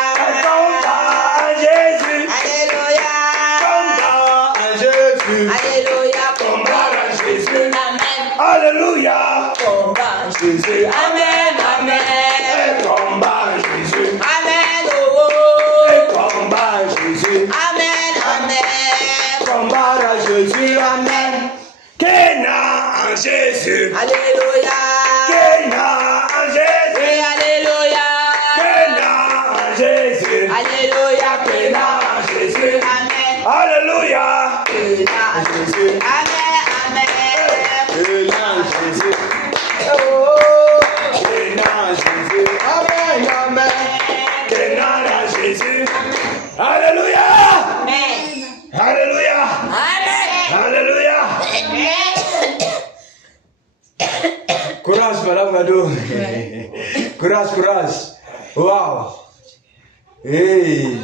Combat en Jésus. Alléluia. Combat en Jésus. Alléluia. Combat en Jésus. Amen. Alléluia. Combat Jésus. Amen. Amen. Combat en Jésus. Amen. Oh, oh. Combat en Jésus. Amen. Amen. Combat en Jésus. Amen. Kéna en Jésus. Alléluia. Kéna en Jésus. Oui, alléluia. Kéna en Jésus. Alléluia. Kéna en Jésus. Amen. Alléluia. Amen. Jésus. Amen. Amen. Kéna en Jésus. Oh. Kéna en Jésus. Amen. Amen. Kéna en Jésus. Alléluia. Amen. Alléluia. Amen. Alléluia. Courage, madame Mado. Courage, courage. Wow. Hey.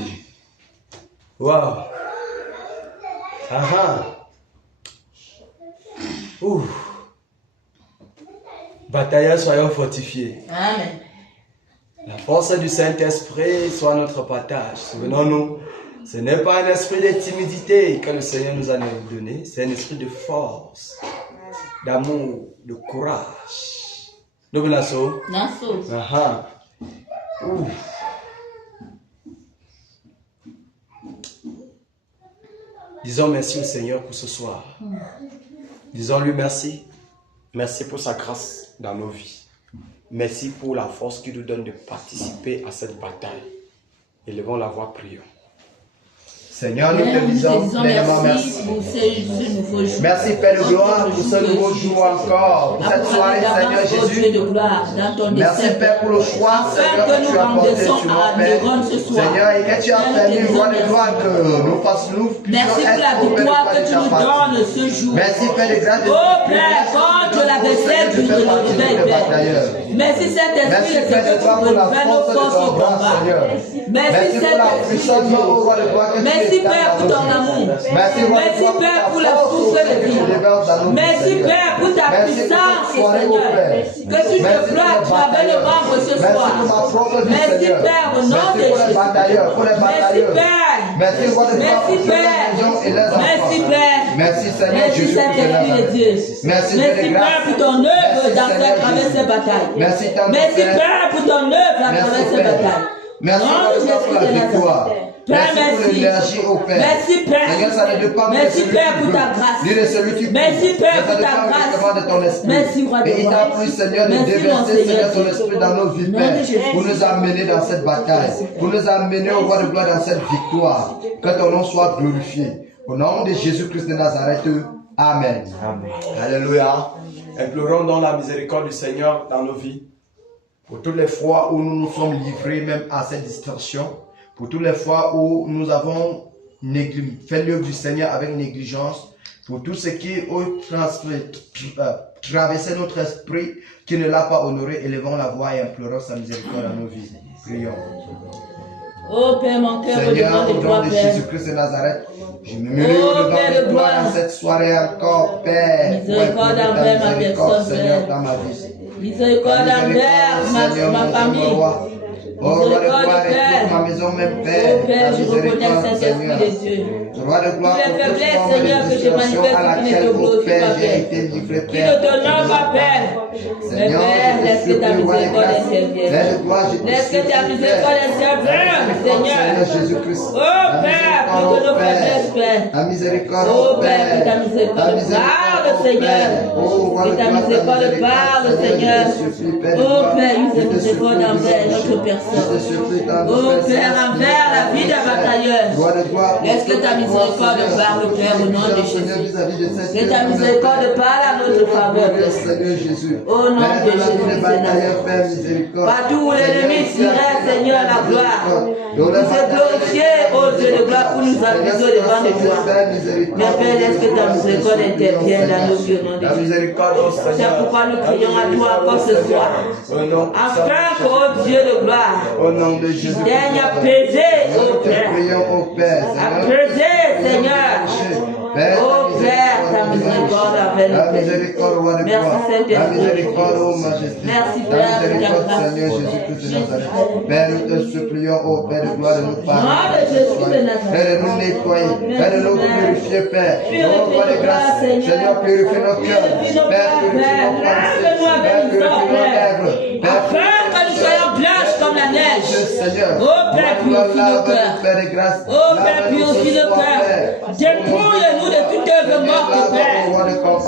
Wow. Aha. Ouh. Batailleurs, soyons fortifiés. Amen. La force du Saint-Esprit soit notre partage. Souvenons-nous, ce n'est pas un esprit de timidité que le Seigneur nous a donné, c'est un esprit de force, d'amour, de courage. Nous venons. Nassau. Aha. Ouh. Disons merci au Seigneur pour ce soir. Disons-lui merci. Merci pour sa grâce dans nos vies. Merci pour la force qu'il nous donne de participer à cette bataille. Élevons la voix, prions. Seigneur, nous te disons pleinement merci. Pour ces nouveaux jours. Merci, Père de gloire, pour ce nouveau jour encore, pour cette soirée, Seigneur Jésus. Merci, Père, pour le choix, Seigneur, que tu as porté sur mon Père. Seigneur, et que tu as permis, roi de gloire, que nous fassions, merci pour la victoire que tu nous donnes ce jour. Merci, Père de grâce. Oh, Père, contre la vaisselle, tu nous réveilles, Père. Merci, Saint-Esprit, de ce que tu renouvelles nos forces au combat. Merci, Saint-Esprit. Merci, Père, pour ton amour. Merci, Père, pour la source de vie. Merci, Père, pour ta puissance, Seigneur. Que tu te places à travers le membre ce soir. Merci, Père, au nom de Jésus. Merci, Père. Merci, Père. Merci, Père. Merci, Seigneur. Merci, Saint-Esprit de Dieu. Merci, Père, pour ton œuvre à travers ces batailles. Merci, Père, pour ton œuvre à travers ces batailles. Merci pour la victoire. Merci pour l'énergie au Père. Merci Père. Merci Père pour ta grâce. Merci Père pour ta grâce. Merci roi de Et il t'a plu, Seigneur, de déverser, Seigneur, ton esprit dans nos vies, Père, pour nous amener dans cette bataille, pour nous amener au roi de gloire dans cette victoire. Que ton nom soit glorifié. Au nom de Jésus-Christ de Nazareth. Amen. Amen. Alléluia. Implorons donc la miséricorde du Seigneur dans nos vies. Pour toutes les fois où nous nous sommes livrés même à cette distorsion, pour toutes les fois où nous avons fait l'œuvre du Seigneur avec négligence, pour tout ce qui a traversé notre esprit, qui ne l'a pas honoré, élevons la voix et implorons sa miséricorde dans nos vies. Prions. Oh Père, mon cœur, Seigneur, au au nom de Jésus-Christ de Nazareth, je me mets devant de toi dans cette soirée encore, Père. Miséricorde envers ma personne, Seigneur, dans ma vie. Miséricorde envers ma famille. Oh, roi de gloire, écoute ma maison, même Père. Oh Père, je reconnais Saint-Esprit de Dieu. Roi de gloire, toutes les faiblesses, Seigneur, que je manifeste, qui ne te glorifient pas, Père. Qui ne t'honore pas, Père. Mais Père, laisse que ta miséricorde intervienne. Laisse que ta miséricorde intervienne, Seigneur. Oh Père, pour que nos faiblesses, Père. Oh Père, que ta miséricorde parle, Seigneur. Que ta miséricorde parle, Seigneur. Oh Père, une miséricorde envers notre personne. Oh Père, envers la vie d'un batailleur. Laisse que ta miséricorde parle, Père, au nom de Jésus. Que ta miséricorde parle à notre faveur, Père. Au nom de Jésus, partout où l'ennemi tirait, Seigneur, la gloire. Nous te glorifier, ô Dieu de gloire, pour nous aviser devant de toi. Mais Père, laisse que ta miséricorde intervienne dans nos vies, au nom de Jésus. C'est pourquoi nous crions à toi encore ce soir. Afin qu'au Dieu de gloire, au nom de Jésus, daigne apaiser, ô Père. Apaiser, Seigneur. Oh Père, ta miséricorde avec nous. Merci Saint-Esprit. Merci Père pour ta grâce. Père, nous te supplions, ô Père de gloire, de nous pardonner. Père, de nous nettoyer. Père, de nous purifier, Père. Oh, Père de grâce, Seigneur, purifie nos cœurs. Père, purifie nos pensées. Père, purifie nos lèvres. Afin que nous soyons blanches comme la neige. Oh Père, purifie nos cœurs. Oh Père, purifie nos cœurs. Dépouille-nous de toute œuvre morte, Père.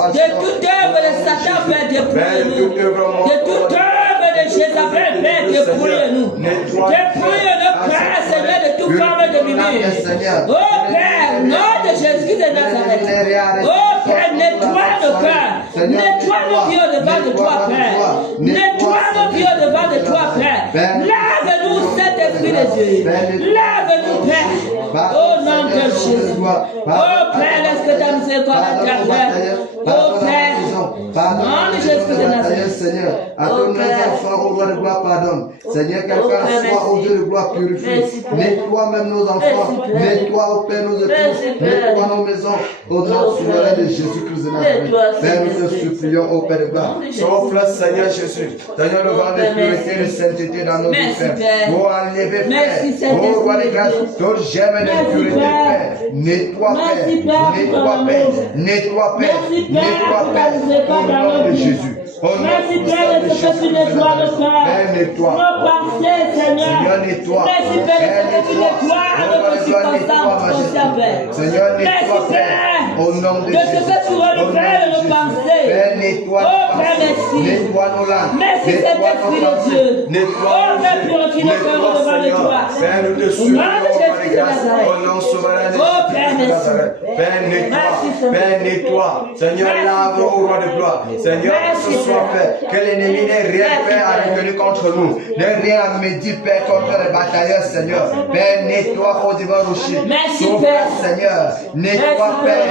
De toute œuvre de Satan, Père, dépouille-nous. De toute œuvre de Jézabel, Père, dépouille-nous. Dépouille-nous, Père, Seigneur, de toute forme de mimie. Oh Père, nom de Jésus de Nazareth. Oh Père, nettoie nos cœurs. Nettoie nos vies devant de toi, Père. Nettoie nos vies devant de toi, Père. Lave-nous, Saint-Esprit de Dieu. Lave-nous, Père. Au nom de Jésus. Oh Père, laisse que ta miséricorde intervienne. Oh Père, nom de Jésus de Nazareth. Seigneur, à tous nos enfants, au roi de gloire, pardonne. Seigneur, quelqu'un soit au Dieu de gloire, purifie. Nettoie même nos enfants. Nettoie, au Père, nos épouses. Nettoie nos maisons. Au nom souverain de Jésus-Christ de Nazareth. Père, nous te supplions, au Père de gloire. Sauve-le, Seigneur Jésus. Seigneur, le vent de pureté et de sainteté dans nos vies, Père. Oh, enlever, Père. Oh, roi de grâce, ton germe de pureté, Père. Nettoie, Père. Nettoie, Père. Nettoie, Père. Nettoie, Père. Au nom de Jésus. Merci Père de ce que tu nettoies le cœur. Nos pensées, Seigneur. Merci Père de ce que tu nettoies notre circonstance, Père. Merci Père au nom de ce que tu renouvelles nos pensées. Oh Père, merci. Merci Saint-Esprit de Dieu. Oh Père, purifie nos cœurs devant de toi. Au nom de Jésus de grâce, au nom souverain de Jésus-Christ de Nazareth. Père, nettoie. Seigneur, lave au roi de gloire. Seigneur, que ce soit, Père, que l'ennemi n'ait rien, Père, à retenir contre nous. N'ait rien à médire, Père, contre les batailleurs, Seigneur. Père, nettoie au divin rocher. Merci, Père. Seigneur, nettoie, Père,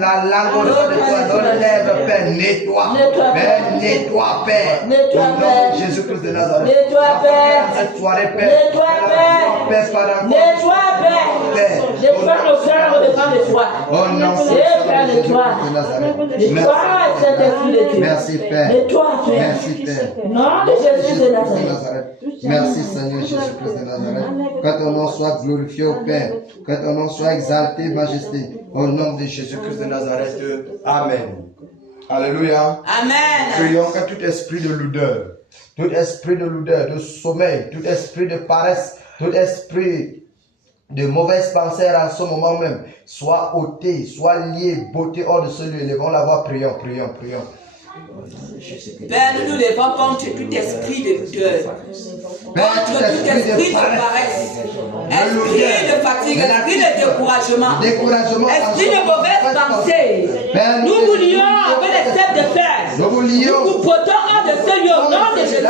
la langue au roi de gloire, nos lèvres, Père, nettoie. Père, nettoie, Père. Au nom de Jésus-Christ de Nazareth. Nettoie, Père. Cette soirée, Père. Nettoie, Père. Nettoie, Père. Nettoie nos cœurs au-devant de toi. Au nom de Jésus-Christ de Nazareth. Merci, Père. Merci, Père. Nom de Jésus de Nazareth. Merci, Seigneur Jésus-Christ de Nazareth. Que ton nom soit glorifié au Père. Que ton nom soit exalté, Majesté. Au nom de Jésus-Christ de Nazareth. Amen. Alléluia. Amen. Prions que tout esprit de lourdeur, de sommeil, tout esprit de paresse, tout esprit de mauvaises pensées en ce moment même, soit ôté, soit lié, beauté hors de ce lieu. Élevons la voix, prions. Père, nous nous levons contre tout esprit de douleur, contre tout esprit de paresse, esprit de fatigue, esprit de découragement, esprit de mauvaises pensées. Nous vous lions avec les cèpes de fer. Nous vous potons hors de ce lieu au nom de Jésus.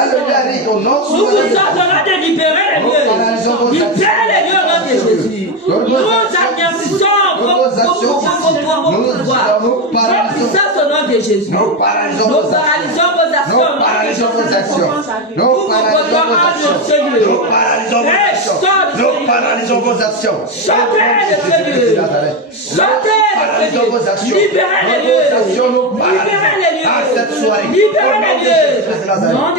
Nous vous ordonnons de libérer les lieux. Libérez les lieux au nom de Jésus. Nous anéantissons vos pouvoirs. Vos puissances au nom de Jésus. Nous paralysons vos actions. Nous paralysons vos actions. Sortez de ce lieu. Libérez les lieux. Libérez les lieux. Libérez les lieux.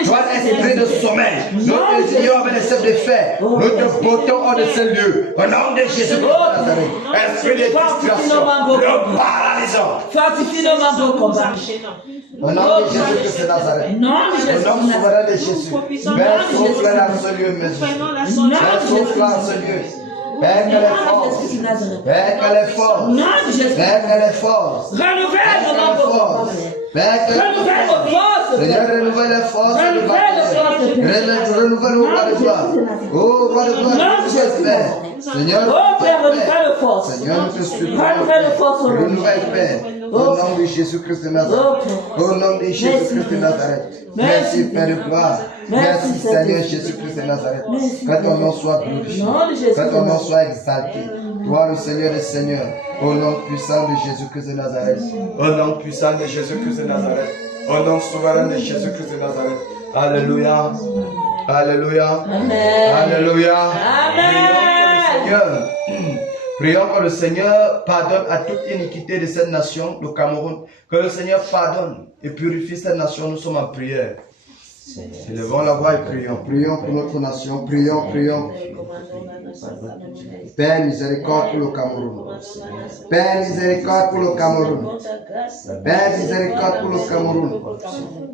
Toi, esprit de sommeil, nous te lions avec les cèpes de fer. Nous te bottons hors de ce lieu. Au nom de Jésus-Christ de Nazareth. Esprit de distraction, nous paralysons. Fortifie nos membres au combat. Au nom de Jésus-Christ de Nazareth. Au nom souverain de Jésus. Père, souffle dans ce lieu, Père, souffle dans ce lieu. Père, qu'elle est force. Père, qu'elle est force. Père, qu'elle est force. Renouvelle nos membres. Renouvelle vos forces. Seigneur, renouvelle les forces. Renouvelle au roi de gloire. Au roi de gloire, Père. Seigneur, Père, renouvelle les forces. Seigneur, nous te supplions. Renouvelle, Père. Au nom de Jésus-Christ de Nazareth. Au nom de Jésus-Christ de Nazareth. Merci, Père de gloire. Merci, Seigneur Jésus-Christ de Nazareth. Que ton nom soit glorifié. Que ton nom soit exalté. Toi, le Seigneur des Seigneurs. Au nom puissant de Jésus-Christ de Nazareth. Au nom puissant de Jésus-Christ de Nazareth. Au nom souverain de Jésus-Christ de Nazareth. Alléluia. Alléluia. Alléluia. Prions que le Seigneur pardonne à toute iniquité de cette nation, le Cameroun. Que le Seigneur pardonne et purifie cette nation. Nous sommes en prière. Élevons la voix et prions. Prions pour notre nation. Prions. Père, miséricorde pour le Cameroun. Père, miséricorde pour le Cameroun. Père, miséricorde pour le Cameroun. Oh,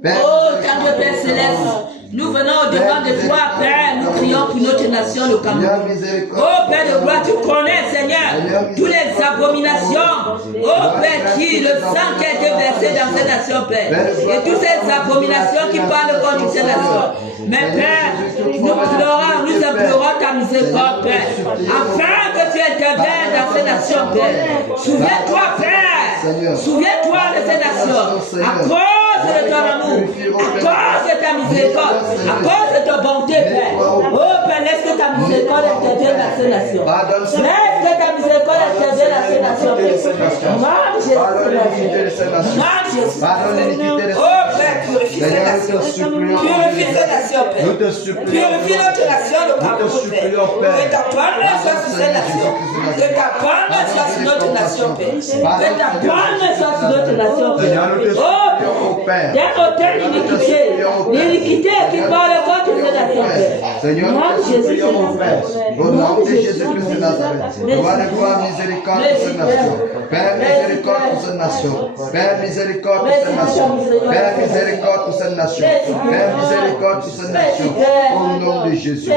tendre Père Céleste, nous venons au-devant de toi, Père. Nous prions pour notre nation, le Cameroun. Oh, Père de gloire, tu connais, Seigneur, toutes les abominations. Oh, Père, le sang qui a été versé dans cette nation, Père. Et toutes ces abominations qui parlent contre cette nation. Mais, Père, nous implorons ta miséricorde, Père, afin que tu interviennes dans cette nation, Père. Souviens-toi, Père. Souviens-toi de cette nation. À cause de ton amour, à cause de ta miséricorde, à cause de ta bonté, Père. Oh, Père, laisse que ta miséricorde intervienne dans cette nation. Laisse que ta miséricorde intervienne dans cette nation, Père. Pardonne l'iniquité de cette nation. Oh, Père, purifie cette nation. Purifie cette nation, Père. Nous te supplions. Purifie notre nation, le Cameroun, Père. Que ta bonne soit sur cette nation. Que ta bonne soit sur notre nation, Père. Que ta bonne soit sur notre nation, Père. Oh, Père, d'un autel l'iniquité qui parle contre cette nation, Père. Seigneur, nous te supplions, mon Père. Au nom de Jésus-Christ de Nazareth. Roi de gloire, miséricorde pour cette nation. Père, miséricorde pour cette nation. Père, miséricorde pour cette nation. Père, miséricorde pour cette nation. Père, miséricorde pour cette nation. Au nom de Jésus. Au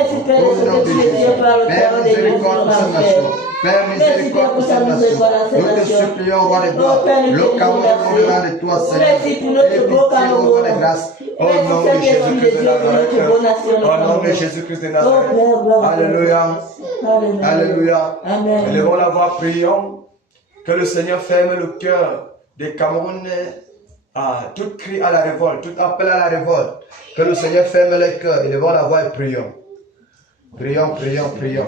nom de Jésus. Père, miséricorde pour cette nation. Père, miséricorde pour cette nation. Nous te supplions, roi de gloire. Le Cameroun au-delà de toi, Seigneur. Et pitié, roi de grâce. Au nom de Jésus-Christ de Nazareth. Au nom de Jésus-Christ de Nazareth. Alléluia. Alléluia. Élevons la voix, prions. Que le Seigneur ferme le cœur des Camerounais à tout cri à la révolte, tout appel à la révolte. Que le Seigneur ferme les cœurs. Élevons la voix et prions. Prions, prions, prions.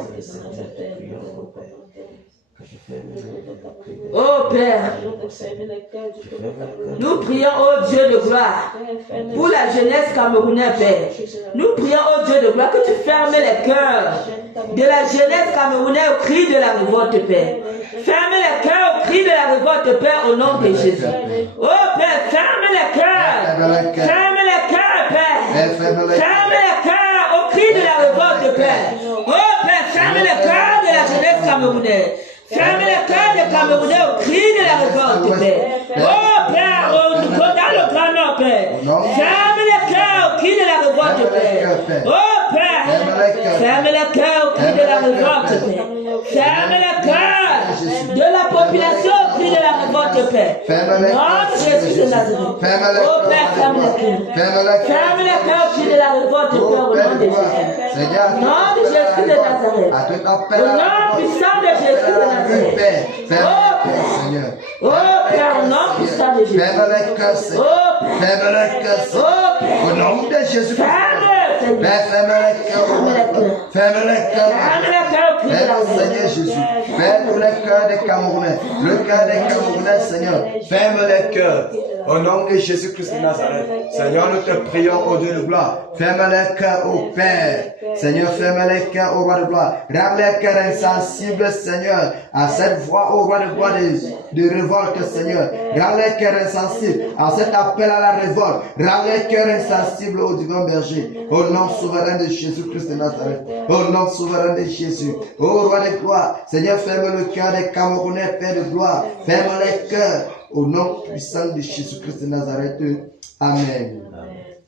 Oh Père, nous prions au Dieu de gloire pour la jeunesse camerounaise, Père. Nous prions au Dieu de gloire que tu fermes les cœurs de la jeunesse camerounaise au cri de la révolte, Père. Ferme les cœurs au cri de la révolte, Père, au nom de Jésus. Oh Père, ferme les cœurs. Ferme les cœurs, Père. Ferme les cœurs au cri de la révolte, Père. Oh Père, ferme les cœurs de la jeunesse camerounaise. Ferme les cœurs des Camerounais au cri de la révolte, Père. Oh Père, dans le grand nom, Père. Ferme les cœurs au cri de la révolte, Père. Oh Père, ferme les cœurs au cri de la révolte, Père. Ferme les cœurs de la population au cri de la révolte, Père. Non, Jésus de Nazareth. Oh Père, ferme les cœurs. Ferme les cœurs au cri de la révolte, Père, au nom de Jésus. Non de Jésus de Nazareth. Au nom puissant de Jésus de Nazareth. Oh Père, oh Père, au nom puissant de Jésus. Ferme les cœurs, Seigneur. Ferme les cœurs, au nom de Jésus. Ferme les cœurs. Ferme les cœurs. Ferme Seigneur Jésus. Ferme les cœurs des Camerounais. Le cœur des Camerounais, Seigneur. Ferme les cœurs. Au nom de Jésus-Christ de Nazareth. Seigneur, nous te prions au Dieu de gloire. Ferme les cœurs au Père. Seigneur, ferme les cœurs au roi de gloire. Rends les cœurs insensibles, Seigneur, à cette voix au roi de gloire de révolte, Seigneur. Rends les cœurs insensibles à cet appel à la révolte. Rends les cœurs insensibles au divin berger. Au nom souverain de Jésus-Christ de Nazareth. Au nom souverain de Jésus. Au roi de gloire. Seigneur, ferme le cœur des Camerounais, Père de gloire. Ferme les cœurs. Au nom puissant de Jésus-Christ de Nazareth. Amen.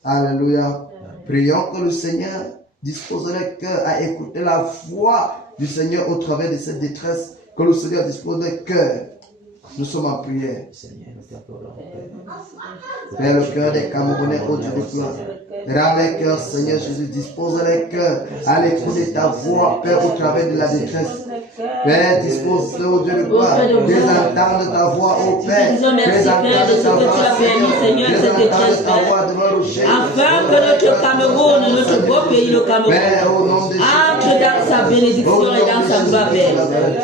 Alléluia. Prions que le Seigneur dispose les cœurs à écouter la voix du Seigneur au travers de cette détresse. Que le Seigneur dispose les cœurs. Nous sommes en prière. Père, le cœur des Camerounais au Dieu de gloire. Rends les cœurs, Seigneur Jésus, dispose les cœurs à l'écouter ta voix, Père, au travers de la détresse. Père, dispose au Dieu de gloire, d'entendre ta voix, ô Père. Merci, Père, de ce que tu as permis, Seigneur, cette détresse, Père. Afin que notre Cameroun, notre beau pays, le Cameroun, entre dans sa bénédiction et dans sa gloire, Père.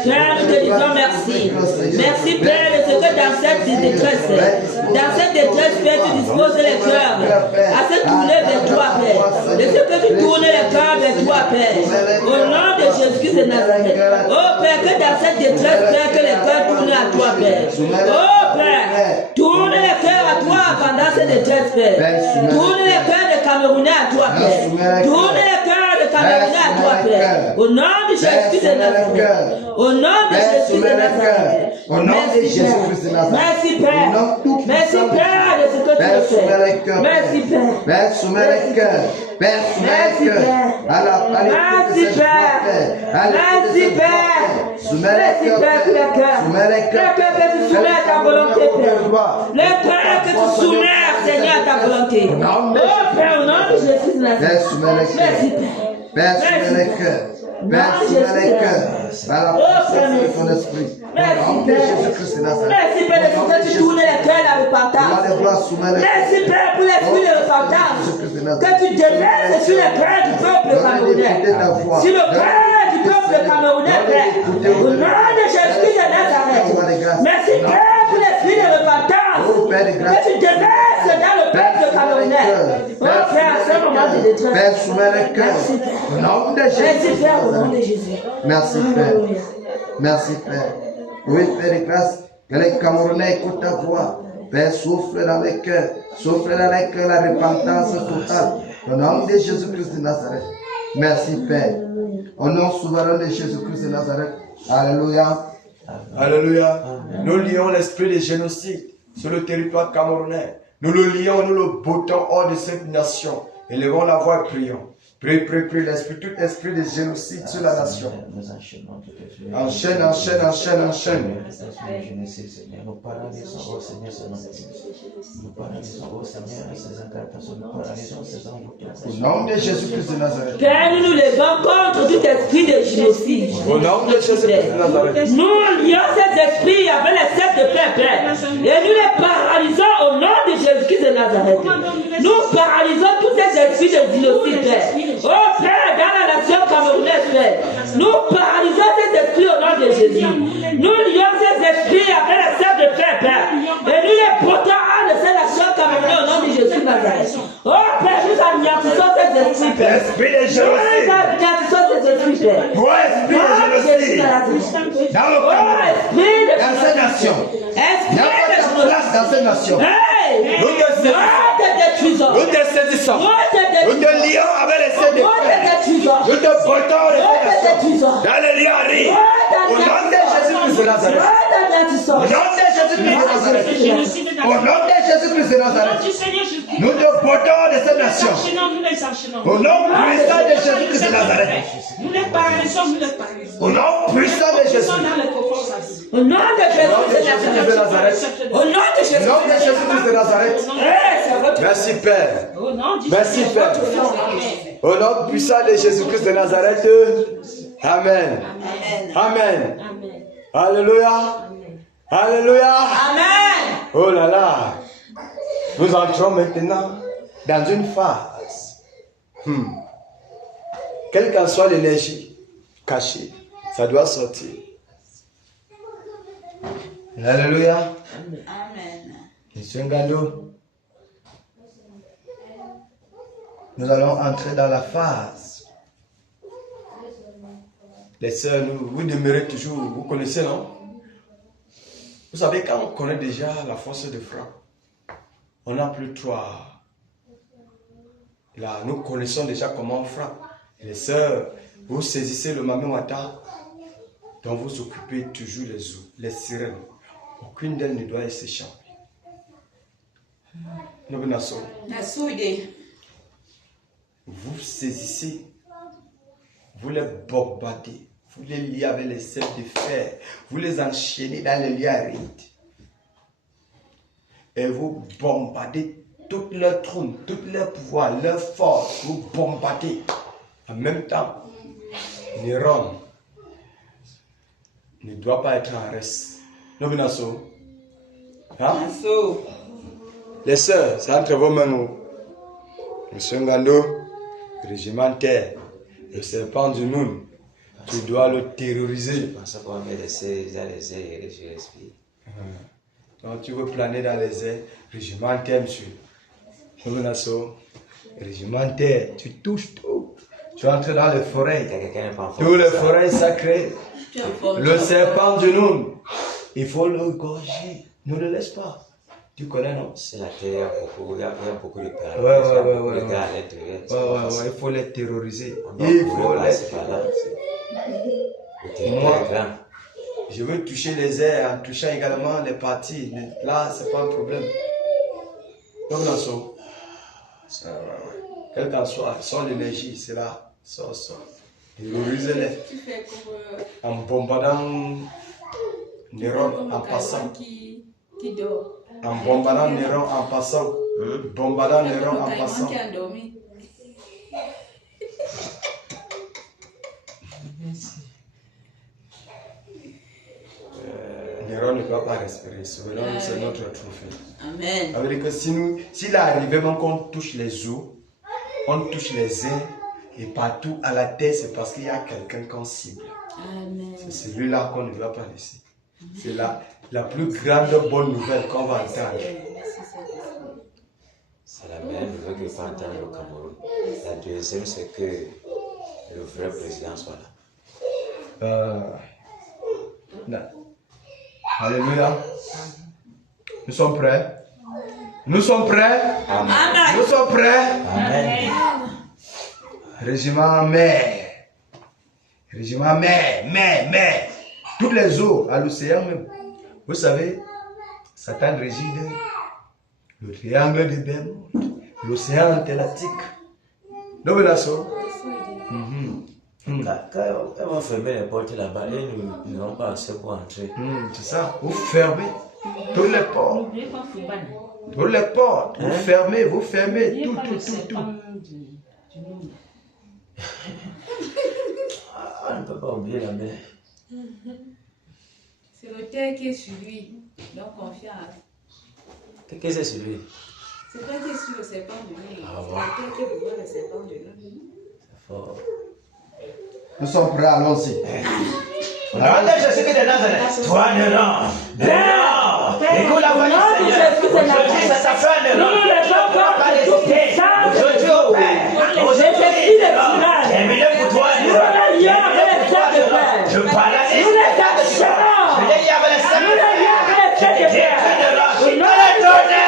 Père, nous te disons merci. Merci, Père, de ce que dans cette détresse, Père, tu disposes les cœurs à se tourner vers toi, Père. De ce que tu tournes les cœurs vers toi, Père. Au nom de Jésus de Nazareth. Oh Père, que dans cette détresse, Père, que les cœurs tournent à toi, Père. Oh Père, tourne les cœurs à toi pendant cette détresse, Père. Tourne les cœurs des Camerounais à toi, Père. Tourne les cœurs des Camerounais à toi, Père. Au nom de Jésus de Nazareth. Au nom de Jésus de Nazareth. Au nom de Jésus-Christ de Nazareth. Merci, Père. Merci, Père, de ce que tu as fait. Merci, Père. Père, soumets les cœurs. Père, soumets les cœurs. Merci, Père. Merci, Père. Soumets les cœurs. Soumets les cœurs. Le cœur que tu soumets à ta volonté, Père. Le cœur que tu soumets, Seigneur, à ta volonté. Oh, Père, au nom de Jésus de Nazareth. Père, soumets les cœurs. Merci, Père. Père, soumets les cœurs. Père, soumets les cœurs. Par la puissance de ton esprit. Merci, Père. Merci, Père, de ce que tu tournes les cœurs à la repentance. Merci, Père, pour l'esprit de repentance. Que tu déverses sur les cœurs du peuple camerounais. Sur le cœur du peuple camerounais, Père. Au nom de Jésus de Nazareth. Merci, Père, pour l'esprit de repentance. Que tu déverses dans le peuple camerounais. Oh, Père, à ce moment de détresse. Père, soumets les cœurs. Au nom de Jésus. Merci, Père, au nom de Jésus. Merci, Père. Merci, Père. Oui, Père de grâce, que les Camerounais écoutent ta voix. Père, souffle dans les cœurs. Souffle dans les cœurs la repentance totale. Au nom de Jésus-Christ de Nazareth. Merci, Père. Au nom souverain de Jésus-Christ de Nazareth. Alléluia. Alléluia. Nous lions l'esprit de génocide sur le territoire camerounais. Nous le lions, nous le bottons hors de cette nation. Élevons la voix et prions. Prie, prie, prie, l'esprit, tout esprit de génocide sur la nation. Enchaîne, enchaîne, enchaîne, enchaîne. Nous paralysons, oh Seigneur, ce nom. Nous paralysons, oh Seigneur, ces incantations. Nous paralysons ces envoûtements. Au nom de Jésus-Christ de Nazareth. Père, nous nous levons contre tout esprit de génocide. Au nom de Jésus-Christ de Nazareth. Nous lions cet esprit avec les sept de Père, Père. Et nous les paralysons au nom de Jésus-Christ de Nazareth. Nous paralysons tout cet esprit de génocide, Père. Oh Père, dans la nation camerounaise, Père. Nous paralysons cet esprit au nom de Jésus. Nous lions cet esprit avec les sept de Père, Père. Et nous les portons hors de cette nation camerounaise au nom de Jésus de Nazareth. Oh Père, nous anéantissons cet esprit, Père. Esprit de Nous génocide. anéantissons cet esprit, Père. Oh, esprit de génocide. Dans le Cameroun. Dans cette nation. Il n'y a pas de place dans cette nation. Nous te saisissons. Nous te lions avec les sept de Père. Nous te portons les sept dans le lion riz. Au nom de Jésus-Christ de Nazareth. Au nom de Jésus-Christ de Nazareth. Au nom de Jésus-Christ de Nazareth. Nous te portons de cette nation. Au nom puissant de Jésus-Christ de Nazareth. Nous les paralysons, nous les paralysons. Au nom puissant de Jésus. Au nom de Jésus de Nazareth. Au nom de Jésus de Nazareth. Merci Père. Merci Père. Au nom puissant de Jésus-Christ de Nazareth. Amen. Amen. Alléluia. Alléluia. Amen. Oh là là. Nous entrons maintenant dans une phase. Quelle qu'en soit l'énergie cachée, ça doit sortir. Alléluia. Amen. Monsieur Ngando, nous allons entrer dans la phase. Les sœurs, vous demeurez toujours, vous connaissez, non? Vous savez, quand on connaît déjà la force de frappe, on n'a plus trois. Là, nous connaissons déjà comment on frappe. Et les sœurs, vous saisissez le mamé-wata, dont vous occupez toujours les eaux, les sirènes. Aucune d'elles ne doit s'échapper. Vous saisissez, vous les bombardez, vous les liez avec les selles de fer, vous les enchaînez dans les liens arides. Et vous bombardez tout leur trône, tout leur pouvoir, leur force, vous bombardez. En même temps, Néron ne doit pas être en reste. Nominasso. Hein? Les sœurs, c'est entre vos mains. Monsieur Ngando, régimentaire, le serpent du Noun, tu dois le terroriser. Je pense qu'on va me laisser dans les airs et je respire. Donc tu veux planer dans les airs, régimentaire, monsieur. Nominasso, régimentaire, tu touches tout. Tu entres dans les forêts, toutes les forêts sacrées. Le serpent du Noun, il faut le gorger. Ne le laisse pas. Tu connais, non? C'est la terre, il y a beaucoup de pères. Ouais, il faut les terroriser. Il faut les... Moi, je veux toucher les airs en touchant également les parties. Là, c'est pas un problème. Comme dans son. Quel qu'en soit, son énergie, c'est là. Sors. Terrorisez-les. En bombardant Néron en passant. Qui dort. En bombardant Néron en passant. Bombardant Néron en passant. Qui a dormi. Néron ne doit pas respirer. Souvenons-nous, c'est notre trophée. Amen. Ça veut dire que s'il arrive même qu'on touche les os, on touche les airs, et partout à la tête, c'est parce qu'il y a quelqu'un qu'on cible. Amen. C'est celui-là qu'on ne doit pas laisser. C'est la plus grande bonne nouvelle qu'on va entendre. C'est la meilleure nouvelle que je peux entendre au Cameroun. La deuxième, c'est que le vrai président soit là. Alléluia. Nous sommes prêts? Nous sommes prêts? Amen. Nous sommes prêts? Amen. Régiment mer. Régiment mer. Toutes les eaux à l'océan même. Vous savez, Satan régit le triangle de Bermude, l'océan Atlantique. Novenasso, Quand elles vont fermer les portes là-bas, elles n'auront pas accès pour entrer. C'est ça. Vous fermez toutes les portes. N'oubliez pas Fouban. Toutes les portes. Vous fermez tout. On ne peut pas oublier la mer. C'est le terre qui est sur lui. Donc confiance. Qu'est-ce que c'est sur lui? C'est toi qui es sur le serpent de lui. Ah bon? C'est le terre qui est pour le serpent de lui. C'est fort. Nous sommes prêts, allons-y. Rendez Jésus de Nazareth. Toi, non. Écoute la voix du Seigneur. Aujourd'hui, ça s'affaire de l'homme. Tu ne pourras pas résister. Aujourd'hui, au Père. Aujourd'hui, terminé pour toi, je parle à l'esprit. Je l'ai dit avec le Seigneur. Je t'ai dit de l'homme. Je l'ai donné.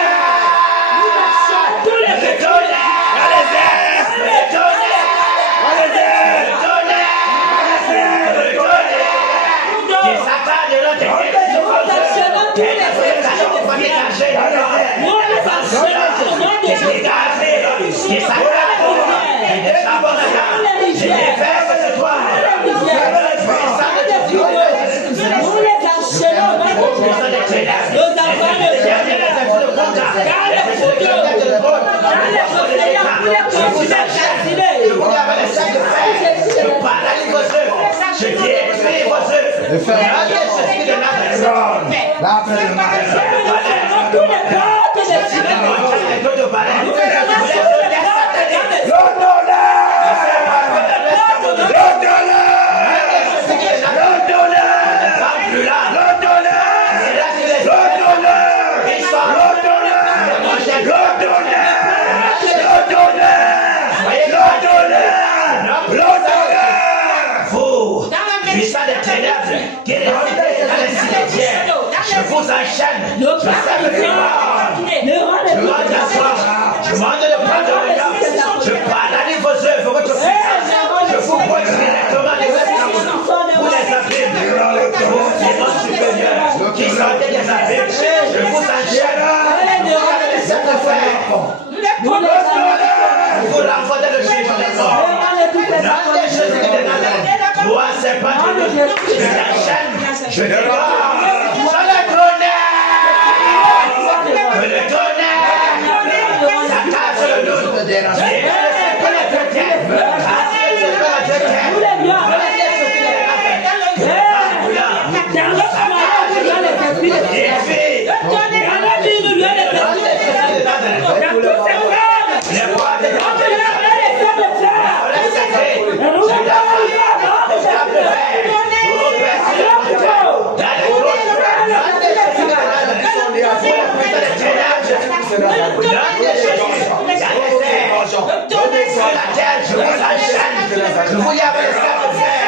Je vous enchaîne. Je demande le pardon. Je pardonne vos œuvres, votre puissance. Je vous pose directement les œuvres. Vous les abîmes. Vous, démons supérieurs, qui sortez des abîmes. Je vous enchaîne. Vous les êtes frères. Vous renvoyez le jugement des morts. Dans les Jésus de Nazareth. Toi, c'est pas de nous. Je t'enchaîne. Je déclare. Je vous y avais laissé le faire.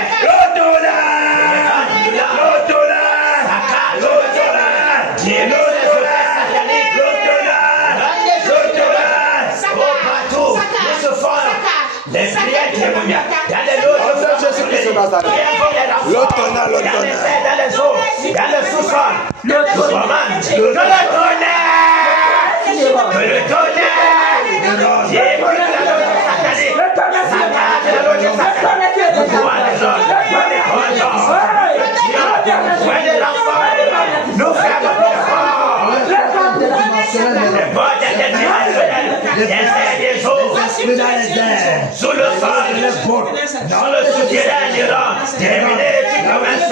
Dans les eaux, dans le sous-sol, le sous le sol, dans le souterrain d'Iran, terminé, tu commences,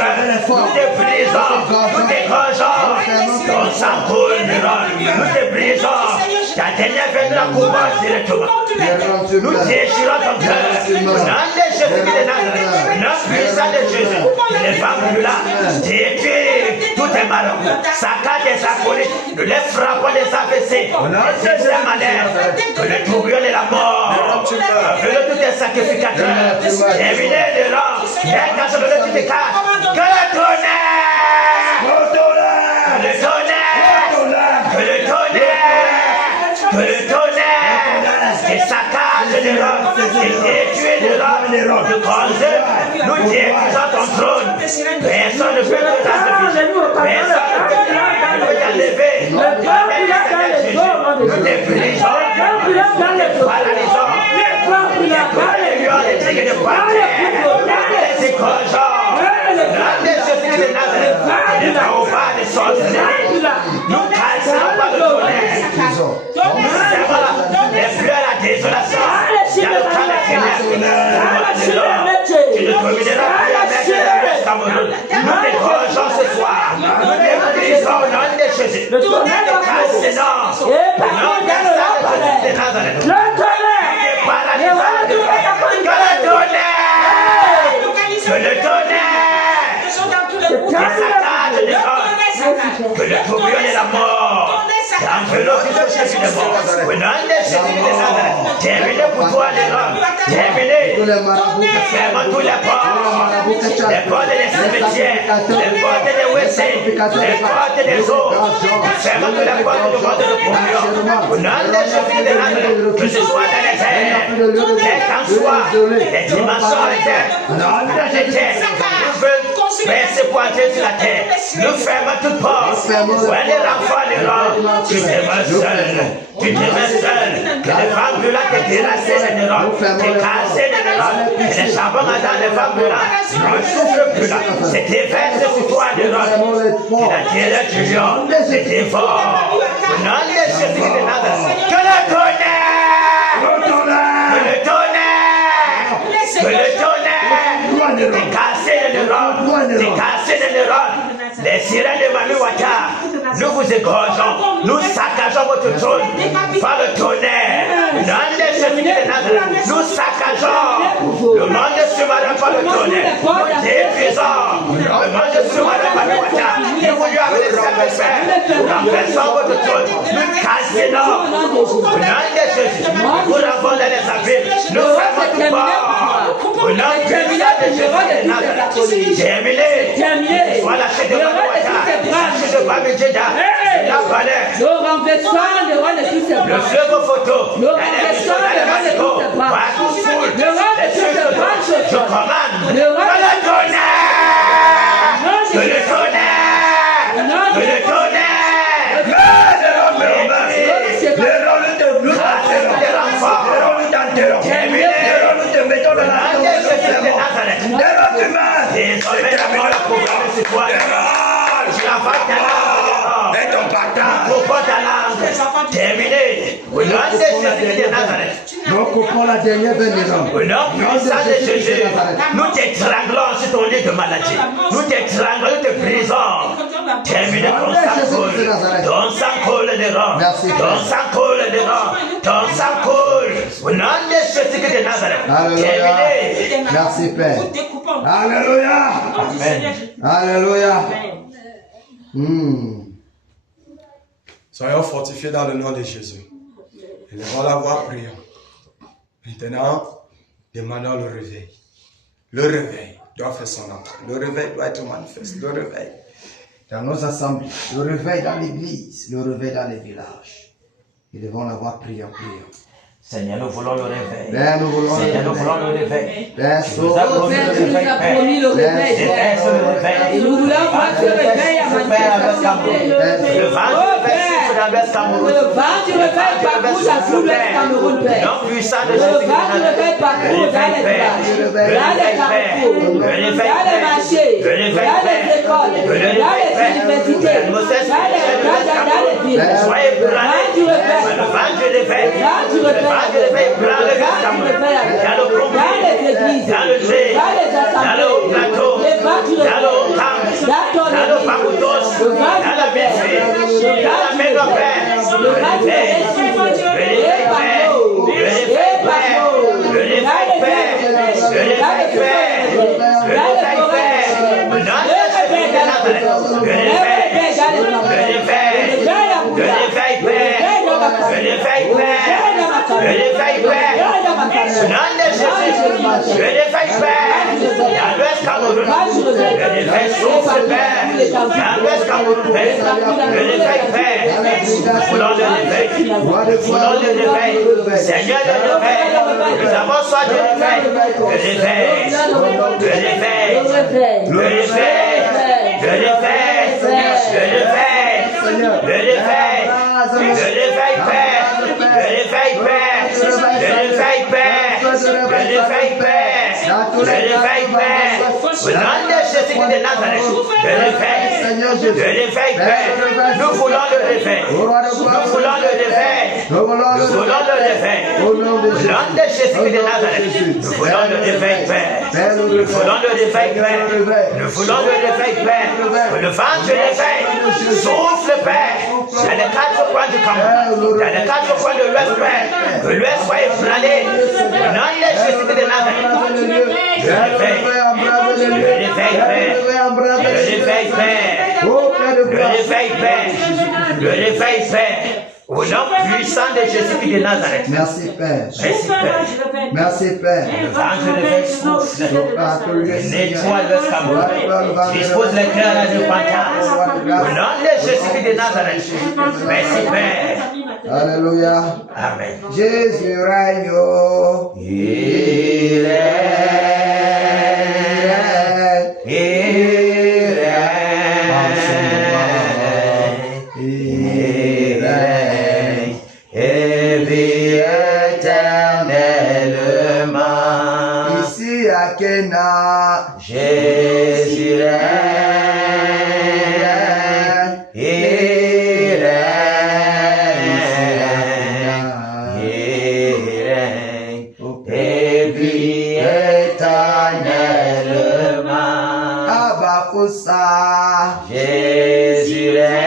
nous te brisons, nous te grangeons, ton sang coule, nous te brisons, ta dernière veine la couronne directement, nous déchirons ton cœur, dans les Jésus de Nazareth, notre puissance de Jésus, les femmes de là, détruit tout est marron, saccade des alcooliques, nous les frappons des AVC, des extrêmes malades, nous les troublions de la mort, que tout est sacrificateur, terminé de l'or, et quand je veux tout est calme, que le tonnerre, et saccade de l'or, et détruit de l'or, nous consomme, nous détruisons ton trône, personne ne peut nous enlever, personne ne peut t'enlever, nous te brisons, nous te paralysons, nous te Le tonnerre va Cassé, non. Et partout dans le nom de Nazareth. le tonnerre. Le roi du roi a connu Que le tonnerre. Que le tourbillon de la mort. Terminé pour toi les hommes. Terminé. Ferme tous les portes. Les portes des cimetières. Les portes des WC. Les portes des eaux. Ferme tous les portes du monde de tourbillon. Au nom de Jésus de Nazareth. Que ce soit dans les airs. Quel qu'en soit les dimensions de terre. Dans les terres. Nous veulent verser pour entrer sur la terre. Nous fermons toutes portes. Ouais, les enfants, les rangs. Tu demeures seul. Tu demeures seul. Que les femmes de là t'es dérassées les neurones. T'es cassées les neurones. Et les charbons dans les femmes de là. Ne souffle plus là. C'est déverse sur toi les neurones. Et la terre du lion. C'est dévore. Au nom de Jésus de Nazareth. Que le tonnerre. Que le tonnerre. Que le tonnerre. T'es cassé les neurones. T'es cassé les neurones. Les sirènes de Manu Wata, nous vous égorgeons, nous saccageons votre trône par le tonnerre. Dans les Jésus de Nazareth, nous saccageons le monde souverain par le tonnerre. Nous détruisons le monde souverain par le Wata. Nous vous lui avez laissé le faire. Nous renversons votre trône, nous cassons. Au nom de Jésus, nous renvoyons dans les abîmes, nous fermons tout bord. Au nom de Jésus de Nazareth, terminé. Sois lâché de Le renversement de roi de tous ces bras. le fleuve photo, Le renversement de roi de tous ces bras. Le roi de tous ces bras. je commande Le roi que le tonnerre, que le tonnerre, que le tonnerre, terminé. Nous coupons la dernière vénération. Au nom puissant de Jésus, nous t'étranglons sur ton lit de maladie. Nous t'étranglons, nous te brisons. Terminé, ton sang coule. Ton sang coule de rangs. Ton sang coule de rangs. Ton sang coule. Au nom de Jésus de Nazareth. Terminé. Merci Père. Alléluia. Amen. Alléluia. Soyons fortifiés dans le nom de Jésus. Élevons la voix, prions. Maintenant, demandons le réveil. Le réveil doit faire son entrée. Le réveil doit être manifeste. Le réveil dans nos assemblées. Le réveil dans l'église. Le réveil dans les villages. Élevons la voix, prions, prions. Seigneur, nous voulons le réveil. Père, nous voulons Seigneur, nous le voulons réveil. le réveil. Père, Tu nous as promis Père, le tu nous réveil, as Père. promis le réveil, Déverse Père. le réveil. Et nous voulons voir ce réveil à manifestation. Le vent du réveil souffle dans l'Ouest Cameroun. Le vent du réveil parcourt dans tout l'Ouest Cameroun, Père. Non puissant de Le Jésus. vent du réveil parcourt dans les villages, dans les carrefours, dans les marchés, dans les écoles, dans les universités, dans les villes. Soyez Le vent du réveil. le vent du réveil. Le vent du Le vent du réveil réveil. prend le Le vent du réveil. dans le Dans les églises, dans le G, dans les dans le haut assemblées, plateau, le vent du dans le haut réveil. camp, Dans ton dans le église, Bakoutos, le vent dans du la réveil. Bénéfice, Le dans la vent du maison réveil. Père, Le vent du réveil. Et partout. Et partout. le réveil Père, le réveil Père, le réveil Père, le nom de Jésus de Nazareth, le réveil, le réveil, le réveil Père, le réveil Père, le réveil Père, le nom de Jésus, le réveil Père, dans l'Ouest Cameroun, le réveil souffle Père, dans l'Ouest Cameroun, le réveil Père, voulons le réveil, voulons le réveil, Seigneur le réveil, nous avons soif du réveil, le réveil, le réveil, le réveil, le réveil, le réveil, le réveil, le réveil Père, le réveil Père, le réveil Père, réveil, Père. Le réveil, Père. Au nom de Jésus-Christ de Nazareth. Le réveil, Père. Nous voulons le réveil. Nous voulons le réveil. Nous voulons le réveil. Au nom de Jésus-Christ de Nazareth. Nous voulons le réveil, Père. Nous voulons le réveil, Père. Nous voulons le réveil, Père. Le vent du réveil. Souffle, Père. Dans les quatre coins du Cameroun. Dans les quatre coins de l'Ouest, Père. Que l'Ouest soit ébranlé. Au nom de Jésus-Christ de Nazareth. Le réveil, Père. Le réveil, Père. Le réveil, Père. Le réveil, Père. Au nom puissant de Jésus-Christ de Nazareth. Merci, Père. Merci, Père. Merci, Père. Le vent du réveil souffle. Nettoie le Cameroun. Dispose les cœurs à la repentance. Au nom de Jésus-Christ de Nazareth. Merci, Père. Alléluia. Amen. Jésus règne. Il règne. Il règne. Et vit éternellement. Ici à Kena, Jésus règne. Il règne. Il règne. Et vit éternellement. Abba Fossa, Jésus règne.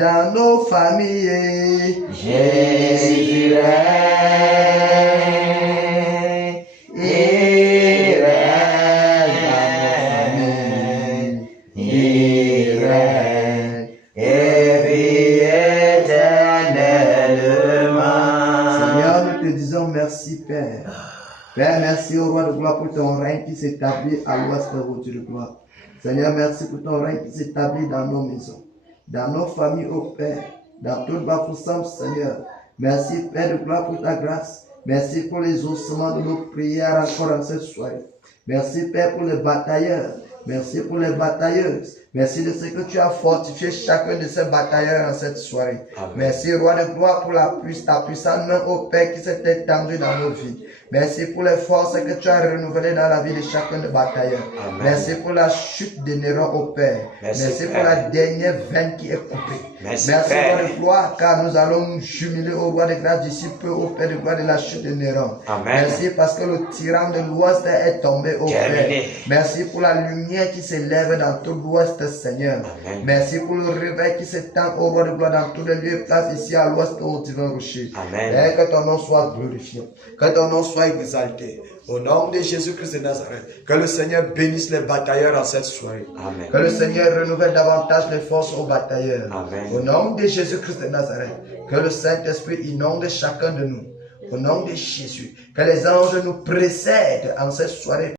dans nos familles, Jésus règne, il règne, il règne, et vit éternellement. Seigneur, nous te disons merci, Père. Père, merci au roi de gloire pour ton règne qui s'établit à l'ouest de de gloire. Seigneur, merci pour ton règne qui s'établit dans nos maisons, dans nos familles, ô Père, dans tout Bafoussam, Seigneur. Merci, Père de gloire, pour ta grâce. Merci pour les ossements de nos prières encore en cette soirée. Merci, Père, pour les batailleurs. Merci pour les batailleuses. Merci de ce que tu as fortifié chacun de ces batailleurs en cette soirée. Amen. Merci, roi de gloire, pour ta puissante main, ô Père, qui s'est étendue dans nos vies. Merci pour les forces que tu as renouvelées dans la vie de chacun de batailleurs. Amen. Merci pour la chute de Néron, ô Père. Merci pour la dernière veine qui est coupée. Merci, Merci, Père. roi de gloire, car nous allons nous jubiler au roi de grâce d'ici peu, au Père de gloire de la chute de Néron. Amen. Merci parce que le tyran de l'Ouest est tombé, au Père. Terminé. Merci pour la lumière qui s'élève dans tout l'Ouest, Seigneur. Amen. Merci pour le réveil qui s'étend au roi de gloire dans tous les lieux, place ici à l'Ouest, au divin rocher. Amen. Père, que ton nom soit glorifié, que ton nom soit exalté. Au nom de Jésus-Christ de Nazareth, que le Seigneur bénisse les batailleurs en cette soirée. Amen. Que le Seigneur renouvelle davantage les forces aux batailleurs. Amen. Au nom de Jésus-Christ de Nazareth, que le Saint-Esprit inonde chacun de nous. Au nom de Jésus, que les anges nous précèdent en cette soirée.